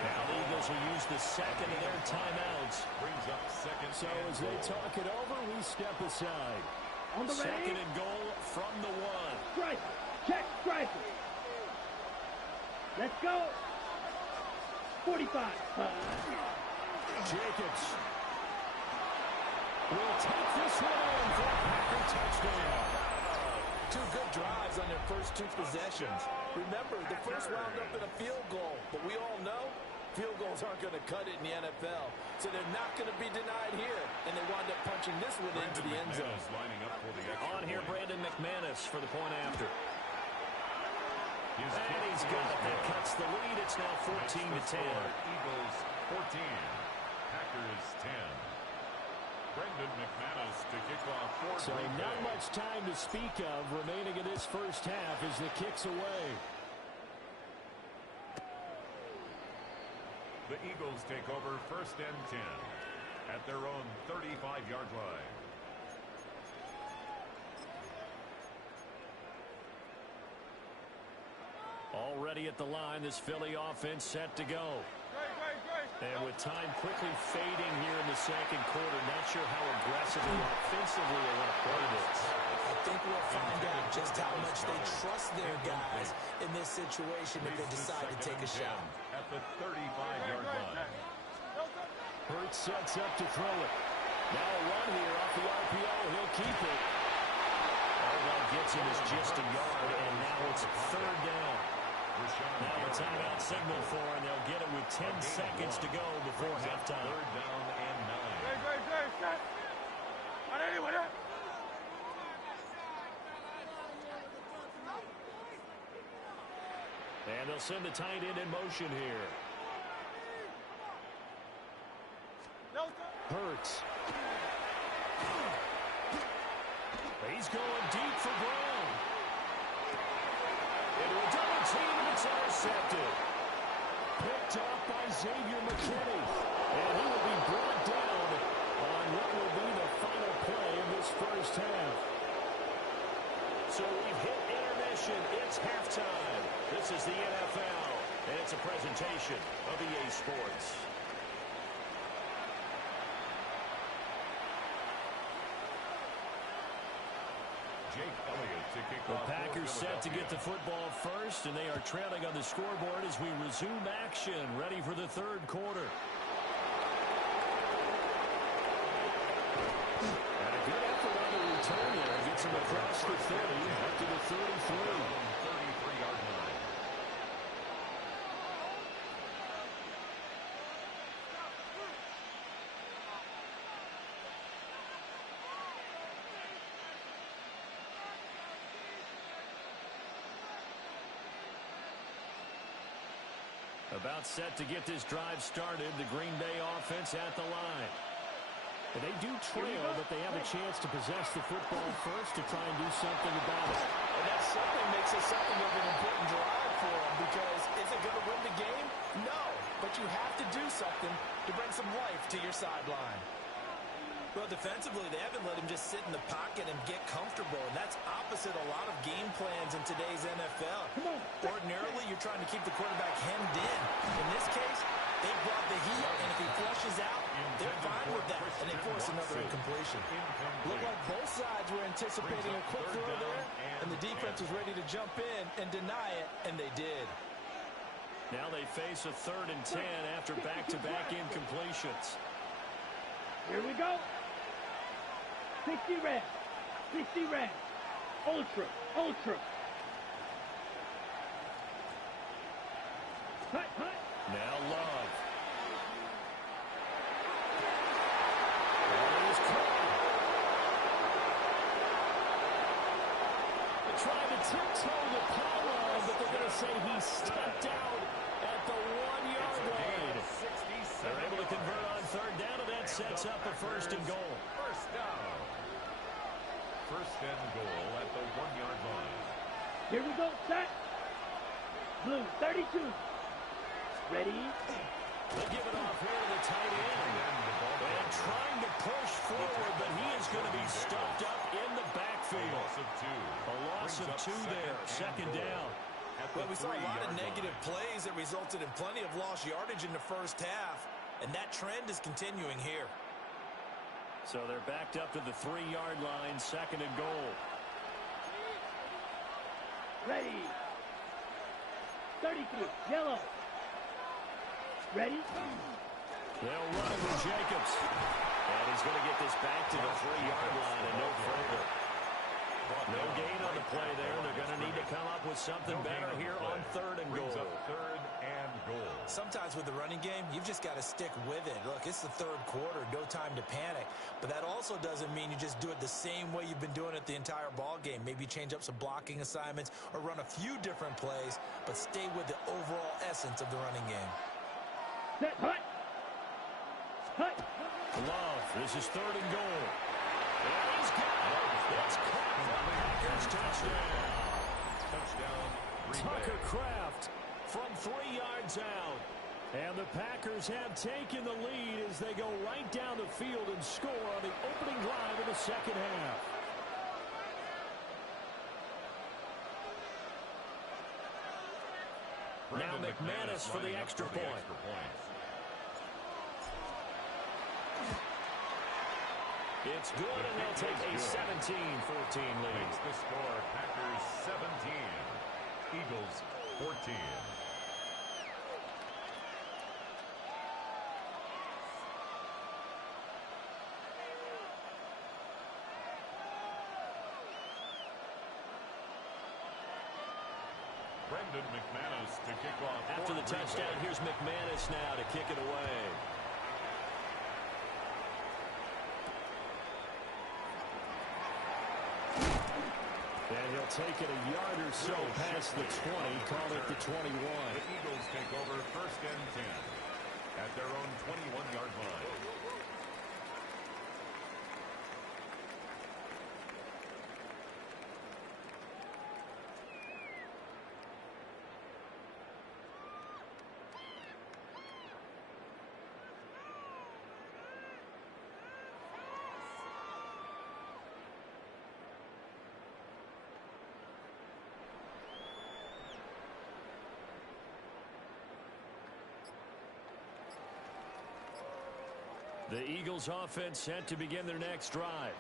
Now the Eagles will use the 2nd of their timeouts. Brings up 2nd. So as they talk it over, we step aside. On the ready. 2nd and goal from the 1. Striker. Check striker. Let's go. 45. Jacobs. will take this one in for a Packer touchdown. Two good drives on their first two possessions. Remember, the first wound up in a field goal, but we all know field goals aren't going to cut it in the NFL, so they're not going to be denied here, and they wind up punching this one into the end zone. On here, Brandon McManus for the point after. And he's got it. That cuts the lead. It's now 14-10. Eagles 14, Packers 10. Brendan McManus to kick off for So not much time to speak of remaining in this first half as the kick's away. The Eagles take over first and 10 at their own 35-yard line. Already at the line, this Philly offense set to go. And with time quickly fading here in the second quarter, not sure how aggressively offensively they want to play this. I think we'll find out just how much they trust their guys in this situation if they decide to take a shot. At the 35-yard line. Hurts sets up to throw it. Now a run here off the RPO. He'll keep it. All that gets him is just a yard, and now it's third down. Now a timeout signal for, and they'll get it with 10 seconds to go before halftime. Third down and 9. And they'll send the tight end in motion here. Hurts. He's going deep for Brown. Into a double team, and it's intercepted. Picked off by Xavier McKinney. And he will be brought down on what will be the final play of this first half. So we've hit intermission. It's halftime. This is the NFL, and it's a presentation of EA Sports. The Packers set to get the football first, and they are trailing on the scoreboard as we resume action, ready for the third quarter. And a good effort on the return there. Gets him across the 30, up to the 33. 33-yard line. About set to get this drive started, the Green Bay offense at the line. And they do trail, but they have a chance to possess the football first to try and do something about it. And that something makes it something of an important drive for them, because is it going to win the game? No, but you have to do something to bring some life to your sideline. Well, defensively, they haven't let him just sit in the pocket and get comfortable, and that's opposite a lot of game plans in today's NFL. Ordinarily, you're trying to keep the quarterback hemmed in. In this case, they brought the heat, and if he flushes out, they're fine with that, and they force another incompletion. Looked like both sides were anticipating a quick throw there, and the defense was ready to jump in and deny it, and they did. Now they face a 3rd and 10 after back-to-back incompletions. Here we go. 60 red. 60 red. Ultra. Ultra. Hut, hut. Now Love. They're trying to tiptoe the pylon, but they're going to say he stepped out at the 1-yard line. They're able to convert on 3rd down, and that sets up a 1st and goal. First down. 1st and goal at the 1-yard line. Here we go. Set. Blue, 32. Ready? They give it off here to the tight end. And trying to push forward, but he is going to be stopped up in the backfield. A loss of 2 there. 2nd down. Well, we saw a lot of negative plays that resulted in plenty of lost yardage in the first half, and that trend is continuing here. So they're backed up to the 3-yard line, 2nd and goal. Ready. 33. Yellow. Ready? They'll run it with Jacobs. And he's going to get this back to the 3-yard line and no further. No gain on the play there. They're going to need to come up with something better here on 3rd and goal. Sometimes with the running game, you've just got to stick with it. Look, it's the 3rd quarter, no time to panic. But that also doesn't mean you just do it the same way you've been doing it the entire ball game. Maybe change up some blocking assignments or run a few different plays, but stay with the overall essence of the running game. Set, hut. Hut. Love, this is 3rd and goal. And he's got it. It's caught for the Packers touchdown. Tucker Kraft from 3 yards out. And the Packers have taken the lead as they go right down the field and score on the opening drive of the 2nd half. Now McManus for the extra point. It's good, and they'll take a 17-14 lead. Makes the score Packers 17, Eagles 14. Brendan McManus to kick off. After the touchdown, here's McManus now to kick it away. And he'll take it a yard or so past the 20, call it the 21. The Eagles take over 1st and 10 at their own 21-yard line. The Eagles offense set to begin their next drive.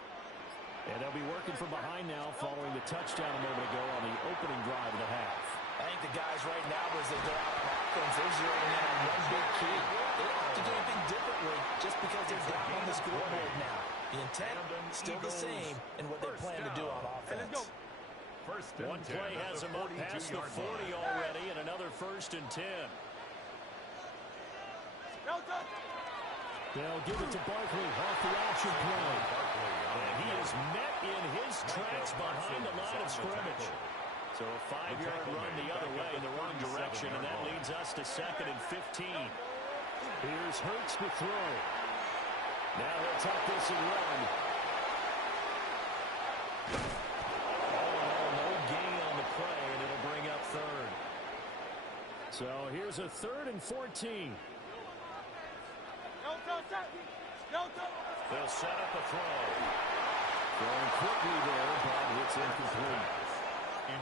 And they'll be working from behind now following the touchdown a moment ago on the opening drive of the half. I think the guys right now, as they go out on offense, they're zeroing in on one big key. They don't have to do anything differently just because they're down on the scoreboard now. The intent still the same in what they plan to do on offense. One play has them up past the 40 already, and another 1st and 10. They'll give it to Barkley off the option play. And he is met in his tracks behind the line of scrimmage. So a 5-yard run the other way in the wrong direction, and that leads us to 2nd and 15. Here's Hurts to throw. Now he'll tuck this and run. No gain on the play, and it'll bring up 3rd. So here's a 3rd and 14. They'll set up a throw. Going quickly there, but it's incomplete.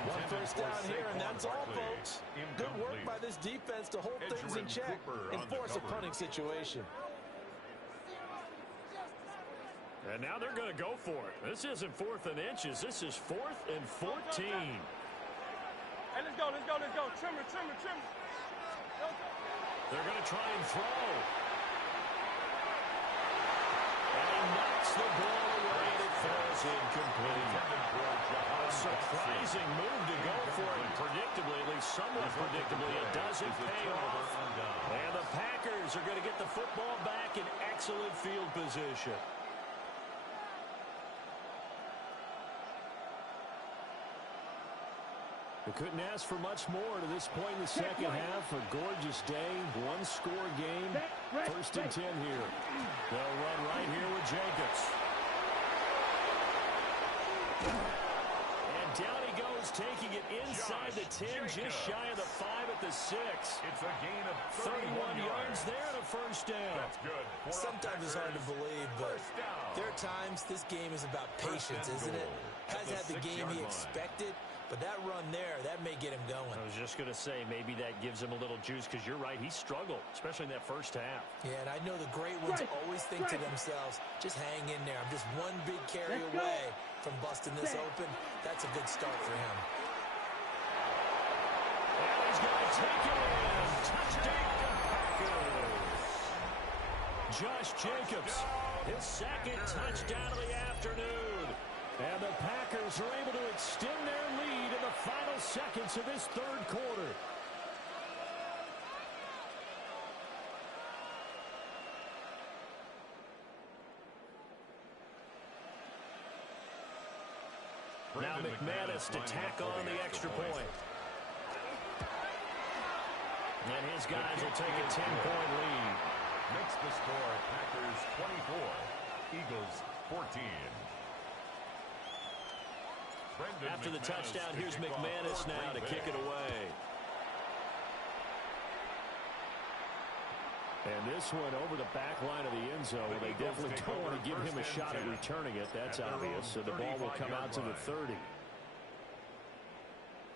One 1st down here, and that's all, folks. Good work by this defense to hold things in check and force a punting situation. And now they're going to go for it. This isn't 4th and inches. This is 4th and 14. Hey, let's go. Trimmer. They're going to try and throw. And he knocks the ball away, and it falls incomplete. A surprising move to go for it. Predictably, at least somewhat predictably, it doesn't pay off. And the Packers are going to get the football back in excellent field position. They couldn't ask for much more to this point in the 2nd half. A gorgeous day, one-score game. 1st and 10 here. They'll run right here with Jacobs. And down he goes, taking it inside the 10, just shy of the 5 at the 6. It's a gain of 31 yards there and a 1st down. That's good. Sometimes it's hard to believe, but there are times this game is about patience, isn't it? Hasn't had the game he expected, but that run there, that may get him going. I was just going to say, maybe that gives him a little juice, because you're right, he struggled, especially in that 1st half. Yeah, and I know the great ones always think to themselves, just hang in there. I'm just one big carry away from busting this open. That's a good start for him. And he's going to take it in. Touchdown, Packers. Josh Jacobs His second touchdown of the afternoon. And the Packers are able to extend their lead in the final seconds of this third quarter. Now McManus to tack on the extra point. And his guys will take a 10-point lead. Makes the score Packers 24, Eagles 14. After the touchdown, here's McManus now to kick it away. And this one over the back line of the end zone. They definitely don't want to give him a shot at returning it. That's obvious. So the ball will come out to the 30.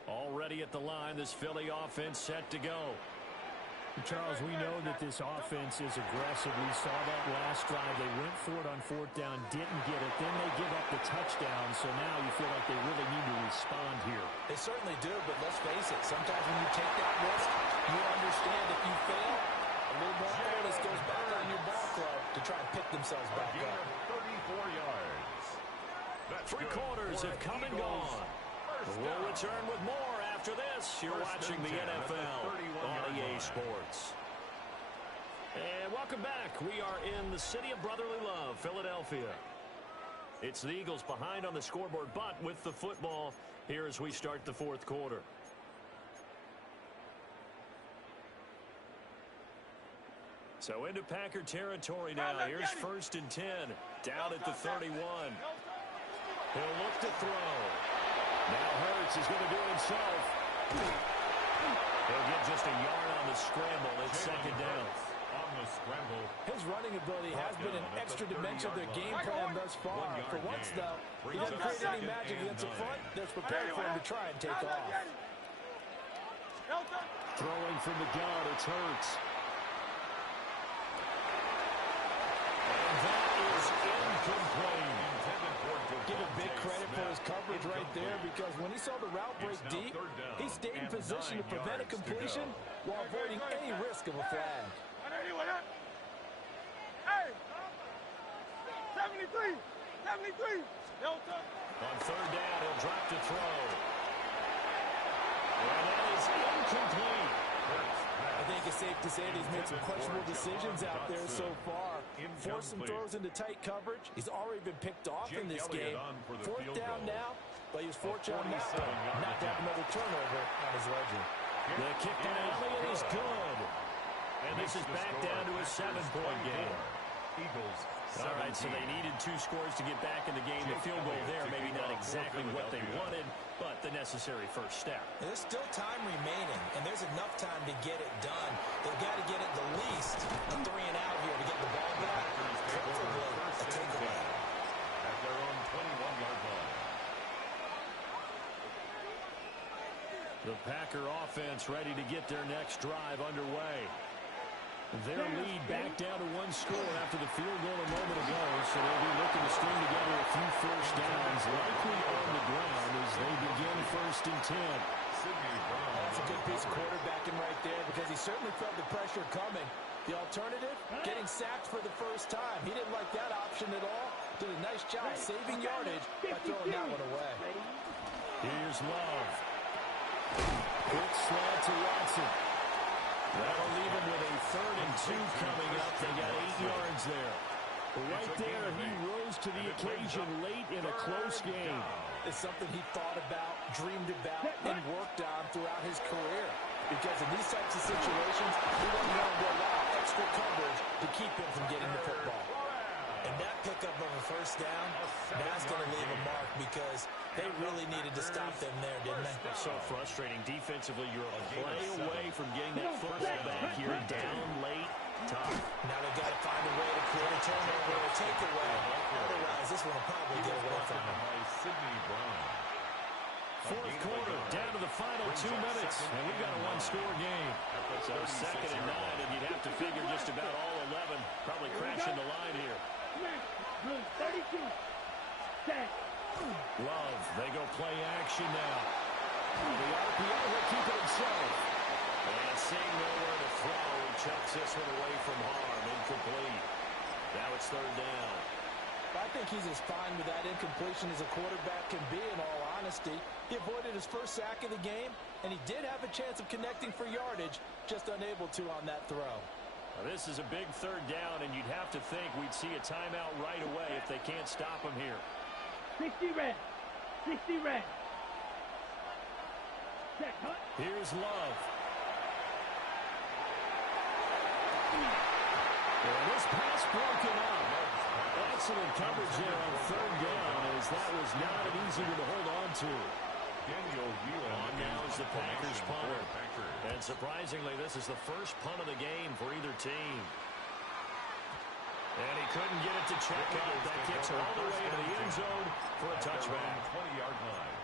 Already at the line, this Philly offense set to go. Charles, we know that this offense is aggressive. We saw that last drive. They went for it on fourth down, didn't get it. Then they give up the touchdown. So now you feel like they really need to respond here. They certainly do, but let's face it. Sometimes when you take that risk, you understand if you fail, a little more onus goes back on your ball club to try and pick themselves back up. 34 yards. That's Three quarters have come and gone. We'll return with more after this. You're watching the NFL on EA Sports. And welcome back. We are in the city of brotherly love, Philadelphia. It's the Eagles behind on the scoreboard, but with the football here as we start the fourth quarter. So into Packer territory now. Here's 1st and 10. Down at the 31. He'll look to throw. Now Hurts is going to do it himself. He'll get just a yard on the scramble. It's second down. On the scramble. His running ability has been an extra dimension of their game plan thus far. For once, though, he doesn't create any magic against the front. They're prepared for him to try and take off. Throwing from the gun, it's Hurts. And that is incomplete. Give him big credit for his coverage right there, because when he saw the route break deep, he stayed in position to prevent a completion while avoiding any risk of a flag. Hey! 73! 73! On third down, he'll drop to throw. And that is incomplete. I think it's safe to say that he's made some questionable decisions out there so far. Forced some throws into tight coverage. He's already been picked off in this game. Fourth down now, but he was fortunate on that one not to have another turnover on his ledger. The kick to Elliott is good. And this is back down to a 7-point game. Eagles. All right, so they needed 2 scores to get back in the game. The field goal there, maybe not exactly what they wanted, but the necessary first step. And there's still time remaining, and there's enough time to get it done. They've got to get at the least a 3 and out here to get the ball back. Preferably a takeaway. At their own 21-yard line. The Packer offense ready to get their next drive underway. Their lead back down to 1 score after the field goal a moment ago, so they'll be looking to string together a few first downs, likely on the ground as they begin 1st and 10. That's a good piece of quarterbacking right there, because he certainly felt the pressure coming. The alternative, getting sacked for the first time. He didn't like that option at all. Did a nice job saving yardage by throwing that one away. Here's Love. Quick slant to Watson. That'll leave him with a 3rd and 2 coming up. They got 8 yards there. Right there, he rose to the occasion late in a close game. It's something he thought about, dreamed about, and worked on throughout his career. Because in these types of situations, he wasn't going to allow extra coverage to keep him from getting the football. And that pickup of a first down, that's going to leave a mark, because they really needed to stop them there, didn't they? So frustrating. Defensively, you're a play away from getting that football back here. Down late, tough. Now they've got to find a way to create a turnover or a takeaway. Otherwise, this one will probably get away from them. Fourth quarter, down to the final 2 minutes, and we've got a 1-score game. So 2nd and 9, and you'd have to figure just about all 11 probably crashing the line here. 32. Love, they go play action now. The RPO will keep it himself. And seeing nowhere to throw, he chucks this one away from harm. Incomplete. Now it's third down. I think he's as fine with that incompletion as a quarterback can be, in all honesty. He avoided his first sack of the game, and he did have a chance of connecting for yardage, just unable to on that throw. Well, this is a big third down, and you'd have to think we'd see a timeout right away if they can't stop him here. 60 red. 60 red. Check, hut. Here's Love. And this pass broken up. Excellent coverage there on third down, as that was not an easy one to hold on to. On now is the Packers punter. And surprisingly, this is the first punt of the game for either team. And he couldn't get it to check out. That kicks all the way to the end zone for a touchback. 20-yard line.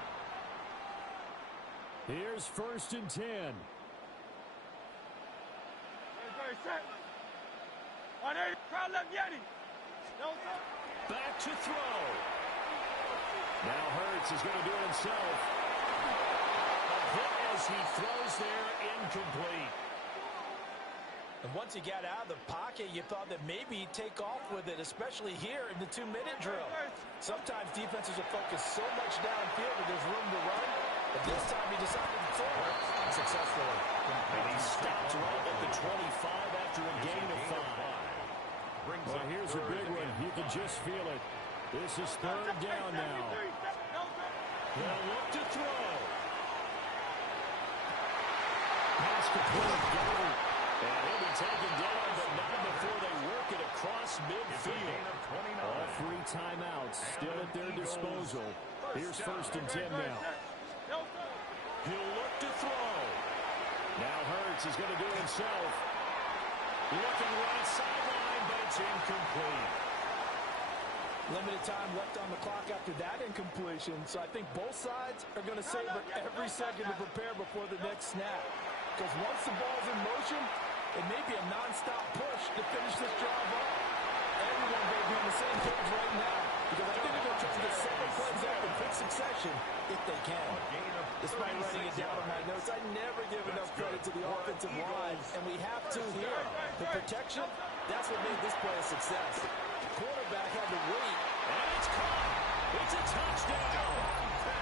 Here's 1st and 10. Back to throw. Now Hurts is going to do it himself. A hit as he throws there, incomplete. And once he got out of the pocket, you thought that maybe he'd take off with it, especially here in the 2-minute drill. Sometimes defenses will focus so much downfield that there's room to run, but this time he decided to throw it successfully. And he stopped right at the 25 after a gain of 5. Well, here's a big one. You can just feel it. This is third down now. They'll look to throw. Pass complete. Got it. And he'll be taken down, but not before they work it across midfield. All 3 timeouts still at their disposal. Here's 1st and 10 now. He'll look to throw. Now Hurts is going to do it himself. Looking right sideline, but it's incomplete. Limited time left on the clock after that incompletion, so I think both sides are going to savor every second to prepare before the next snap. Because once the ball's in motion, it may be a non-stop push to finish this drive up. Everyone may be on the same page right now, because I think they're going to try to get 7 plays out in quick succession if they can. Despite writing it down on my notes, I never give enough credit to the offensive line, and we have to here. The protection, that's what made this play a success. The quarterback had to wait. And it's caught. It's a touchdown.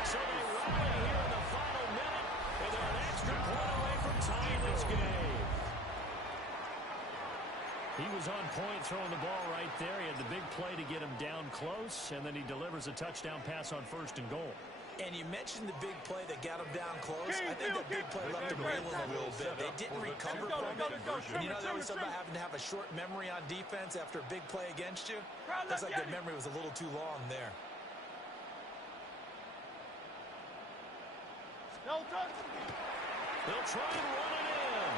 So they rally here in the final minute, and they're an extra point away from tying this game. He was on point throwing the ball right there. He had the big play to get him down close, and then he delivers a touchdown pass on 1st and goal. And you mentioned the big play that got him down close. I think that big play left him reeling a little bit. They didn't recover from it. And you know, they always talk about having to have a short memory on defense after a big play against you. Looks like their memory was a little too long there. They'll try and run it in.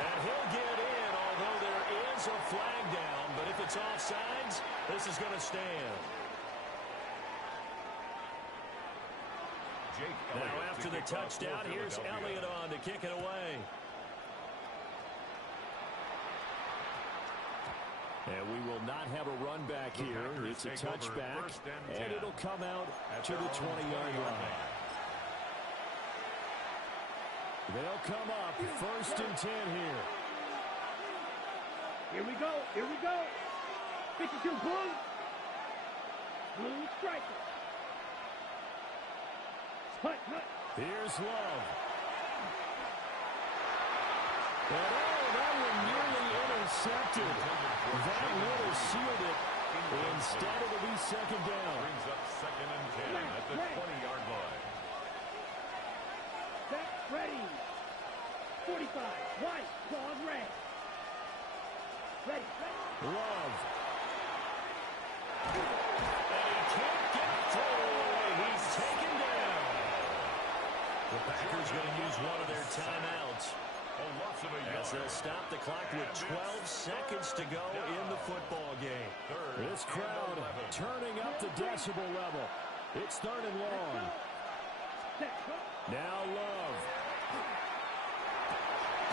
And he'll get in, although there is a flag down. But if it's offsides, this is going to stand. Now after the touchdown, here's Elliott on to kick it away. And we will not have a run back here. It's a touchback, and it'll come out to the 20-yard line. They'll come up 1st and 10 here. Here we go. Here we go. 52 blue. Blue striker. Hut, hut. Here's Love. And that one nearly intercepted. That would have sealed it. Instead, it'll be 2nd down. Brings up 2nd and 10 at the 20-yard line. Set, ready. 45, white, claws red. Ready, ready. Love. And he can't get through. He's taken down. The Packers going to use one of their timeouts. As they'll stop the clock with 12 seconds to go in the football game. This crowd turning up the decibel level. It's 3rd and long. Now Love.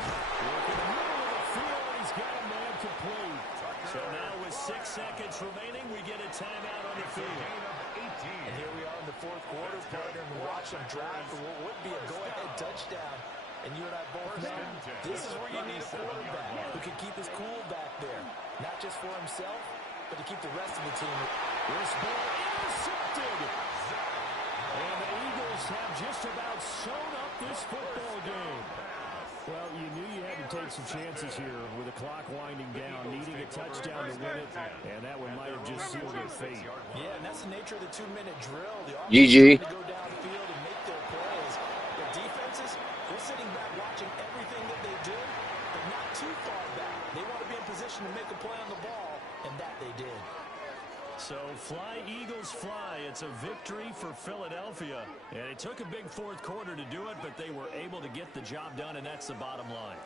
Look in the middle of the field, and he's got a man complete. So now with 6 seconds remaining, we get a timeout on the field. And here we are in the 4th quarter, partner, and watch them drive for what would be a go-ahead touchdown. And you and I both know this is where you need a quarterback who can keep his cool back there. Not just for himself, but to keep the rest of the team. This ball intercepted. And the Eagles have just about sewn up this football game. Well, you knew you had to take some chances here with the clock winding down, needing a touchdown to win it, and that one might have just sealed their fate. Yeah, and that's the nature of the 2-minute drill. The offense GG. to go downfield and make their plays. The defenses, they're sitting back watching everything that they do, but not too far back. They want to be in position to make a play on the ball, and that they did. So fly, Eagles, fly. It's a victory for Philadelphia. And it took a big fourth quarter to do it, but they were able to get the job done, and that's the bottom line.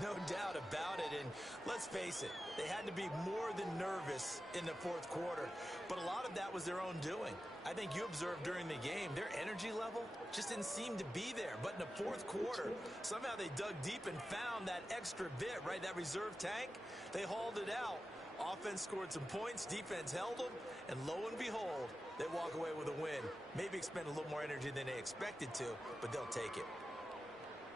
No doubt about it. And let's face it, they had to be more than nervous in the fourth quarter. But a lot of that was their own doing. I think you observed during the game, their energy level just didn't seem to be there. But in the fourth quarter, somehow they dug deep and found that extra bit, right? That reserve tank. They hauled it out. Offense scored some points, defense held them, and lo and behold, they walk away with a win. Maybe expend a little more energy than they expected to, but they'll take it.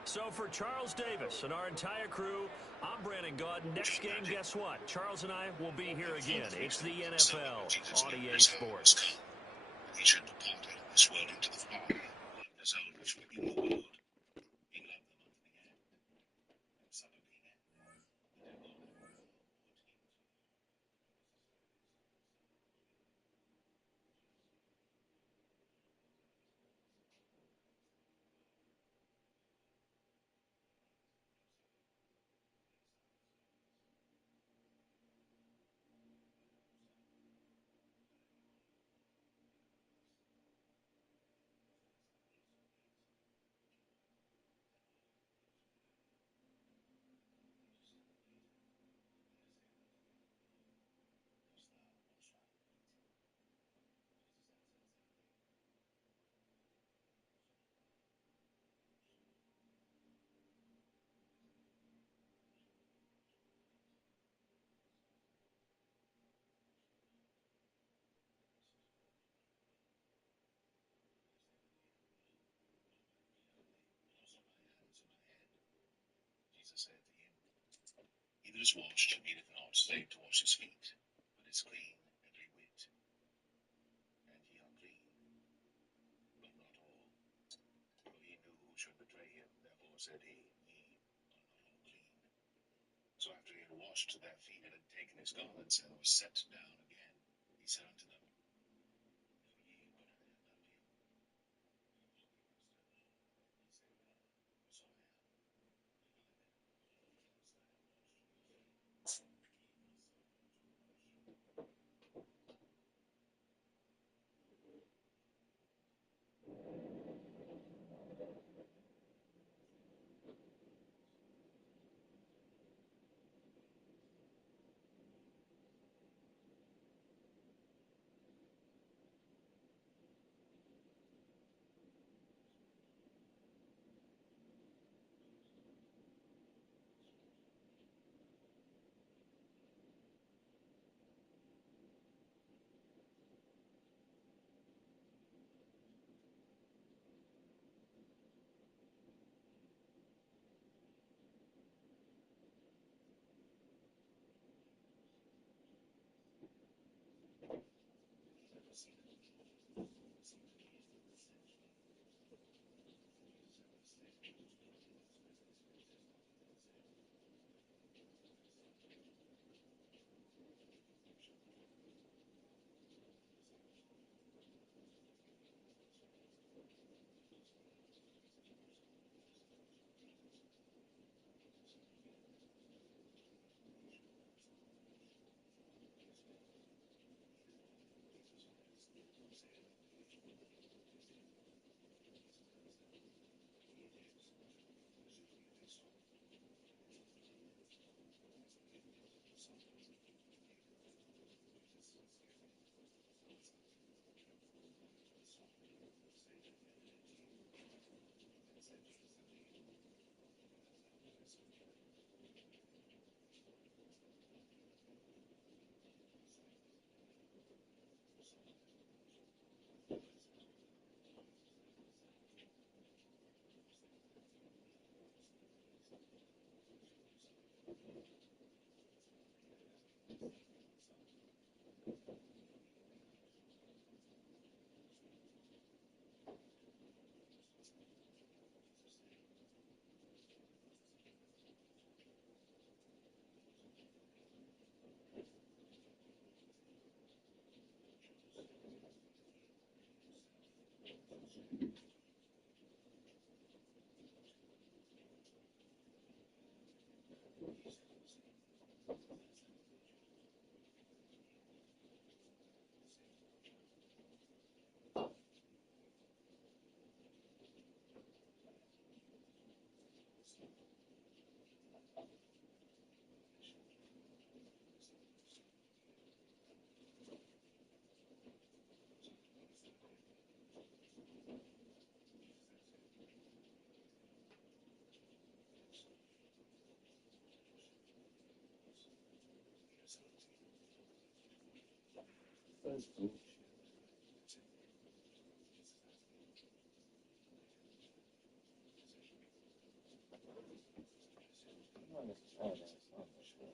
So for Charles Davis and our entire crew, I'm Brandon Gaudin. Next game, guess what? Charles and I will be here again. It's the NFL on EA Sports. He should depart out of this world into the far zone which will be the world. He loved them unto the end. And some of being ended. The devil Jesus said to him, he that is washed needeth not save to wash his feet, but is clean every whit. And ye are clean, but not all. For he knew who should betray him, therefore said he, ye are not all clean. So after he had washed their feet and had taken his garments and was set down again, he said unto them, if ye but had not been, That's bullshit. I'm not necessarily on this one.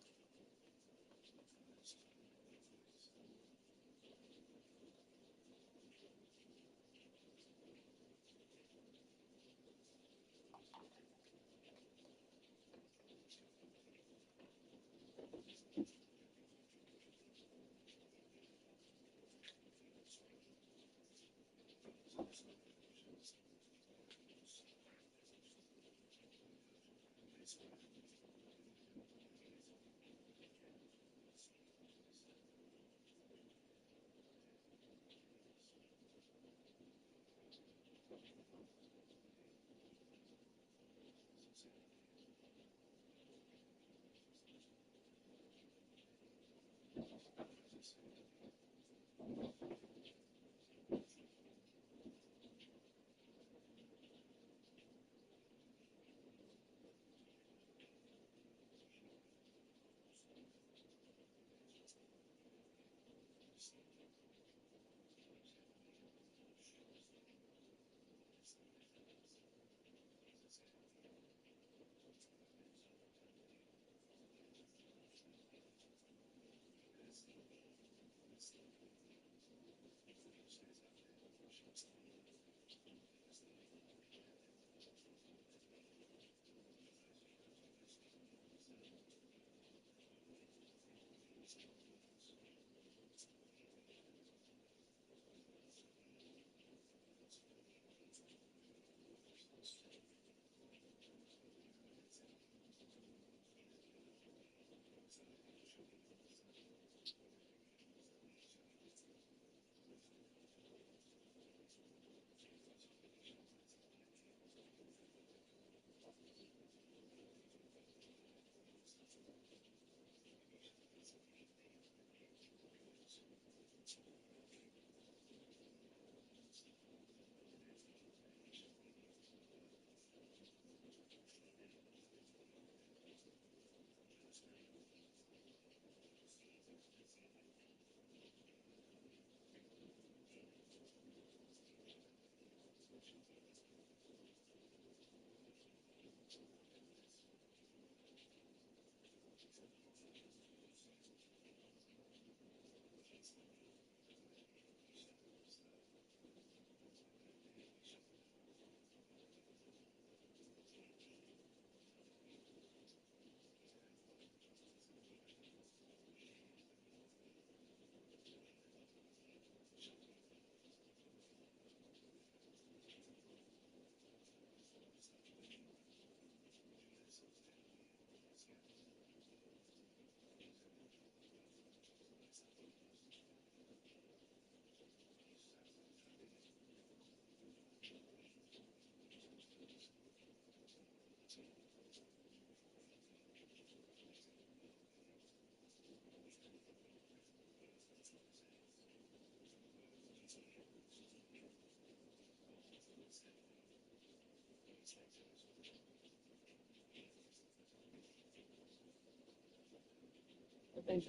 I think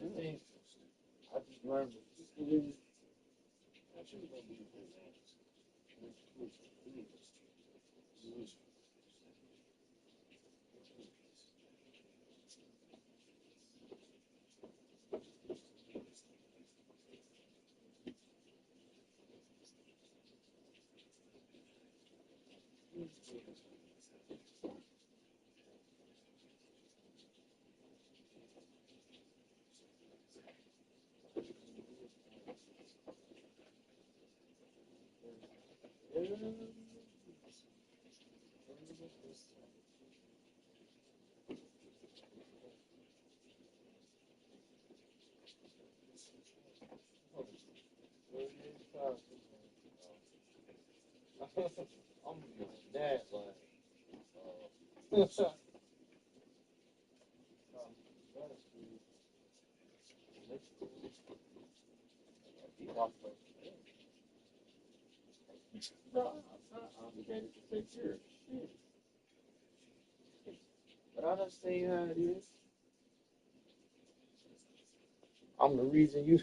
I just learned I should go be a I'm mad, like, bro, I'm obligated to take care of shit. But I understand how it is. I'm the reason you.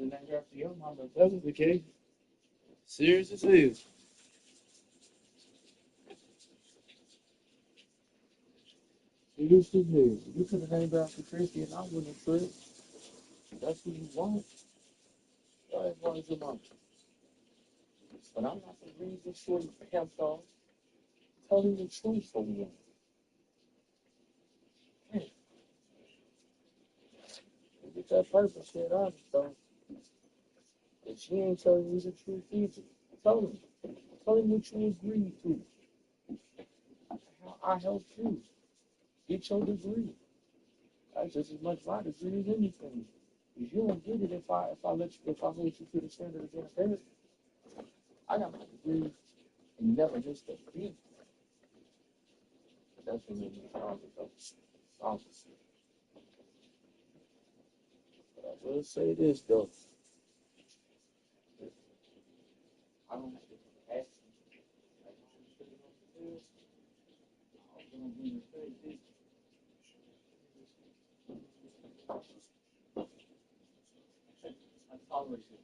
And I got your mama. That was the case. Serious as hell. Serious as hell. You could have named after Christy and I wouldn't have tripped. That's what you want. That's why it's your mama. But I'm not the reason shorty pimped off. Tell you the truth for one. Get that purpose shit out of though. If she ain't telling you the truth either, tell him. Tell him what you agreed to. How I helped you. Get your degree. That's just as much my degree as anything. If you don't get it if I hold you to the standard of being a parent, I got my degree and never missed a beat. That's what made me proud of officer. But I will say this though. I don't have to ask you. I'm gonna be in the face. I tolerate it.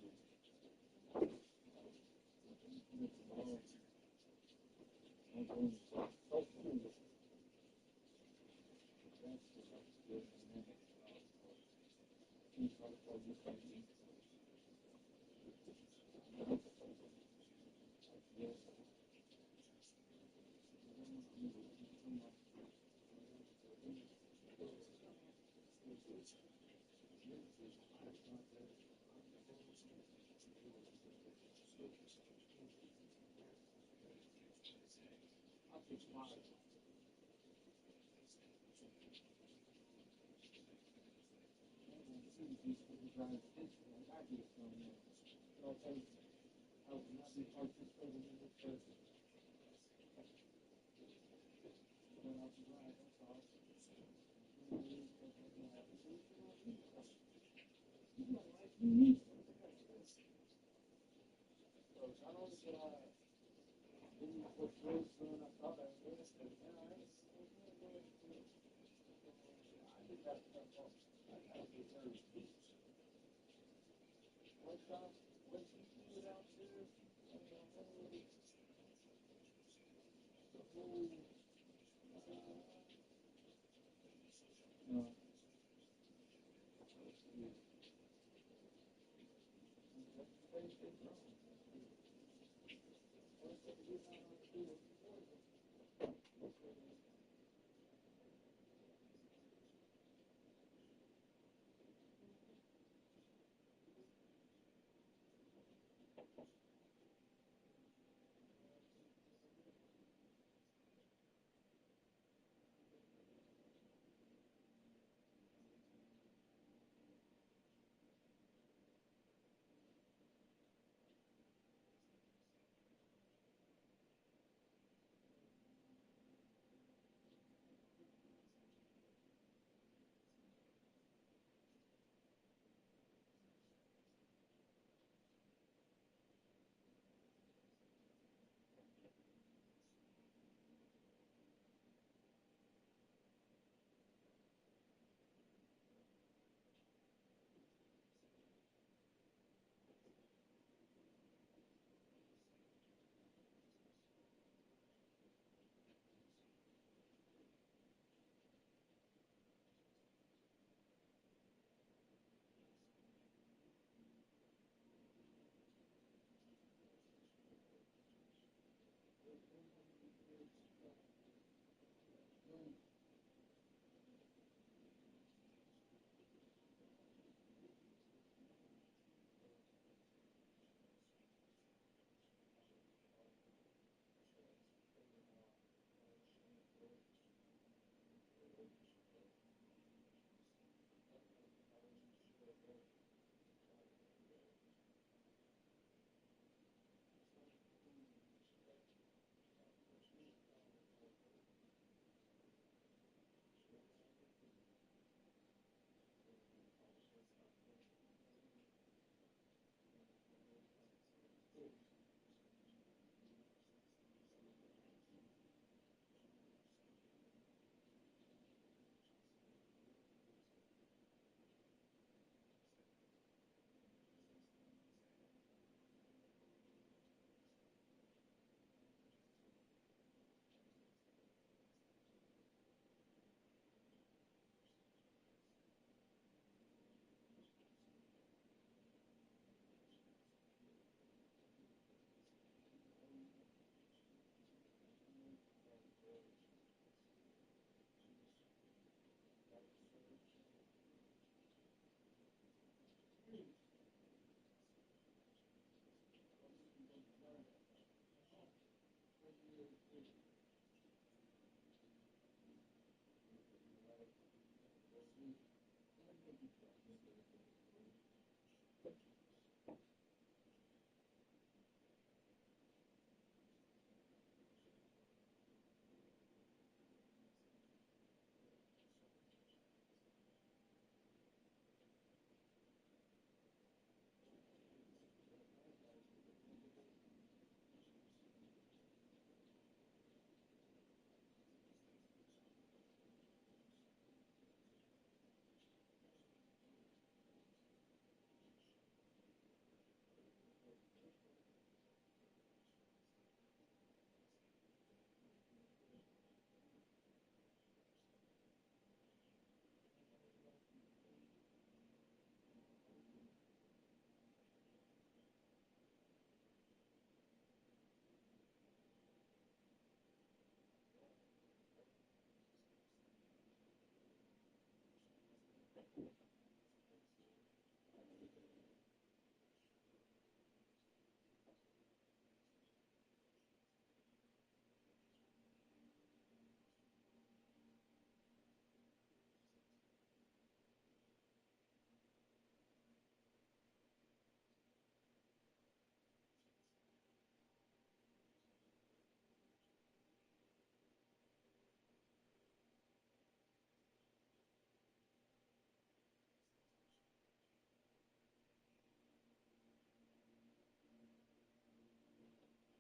I gotta get to.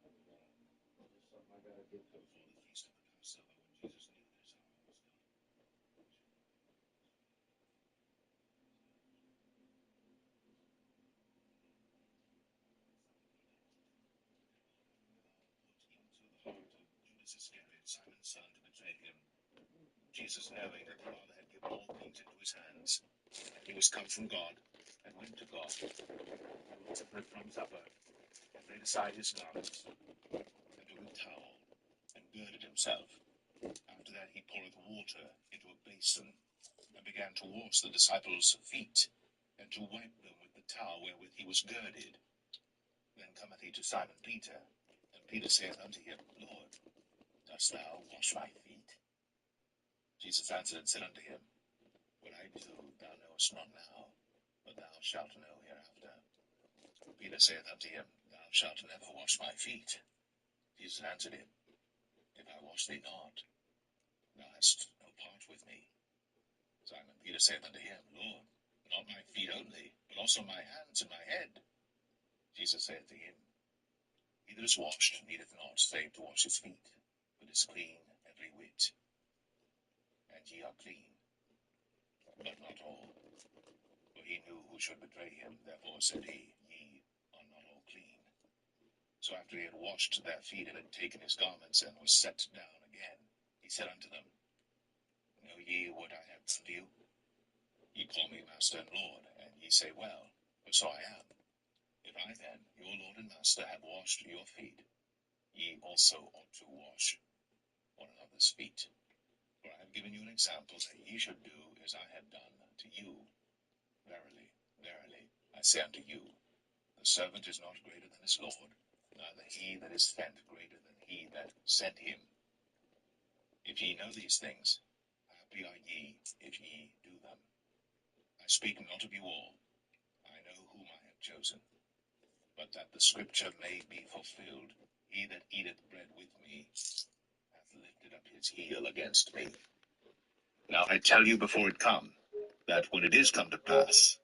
Before the feast of the Passover, when Jesus knew that his hour was come. Put into the heart of Judas Iscariot, Simon's son, to betray him. Jesus, knowing that the Father had given all things into his hands, and he was come from God, and went to God, he rose up from supper, and laid aside his garments, and took a towel, and girded himself. After that he poureth water into a basin, and began to wash the disciples' feet, and to wipe them with the towel wherewith he was girded. Then cometh he to Simon Peter, and Peter saith unto him, Lord, dost thou wash my feet? Jesus answered and said unto him, What I do thou knowest not now, but thou shalt know hereafter. Peter saith unto him, Thou shalt never wash my feet. Jesus answered him, If I wash thee not, thou hast no part with me. Simon Peter saith unto him, Lord, not my feet only, but also my hands and my head. Jesus saith to him, He that is washed needeth not save to wash his feet, but is clean every whit. And ye are clean, but not all. For he knew who should betray him, therefore said he, Ye are not all clean. So after he had washed their feet and had taken his garments and was set down again, he said unto them, Know ye what I have done to you? Ye call me Master and Lord, and ye say, Well, for so I am. If I then, your Lord and Master, have washed your feet, ye also ought to wash one another's feet. For I have given you an example that ye should do as I have done to you. Verily, verily, I say unto you, the servant is not greater than his Lord, neither he that is sent greater than he that sent him. If ye know these things, happy are ye if ye do them. I speak not of you all. I know whom I have chosen. But that the scripture may be fulfilled, he that eateth bread with me hath lifted up his heel against me. Now I tell you before it come, that when it is come to pass,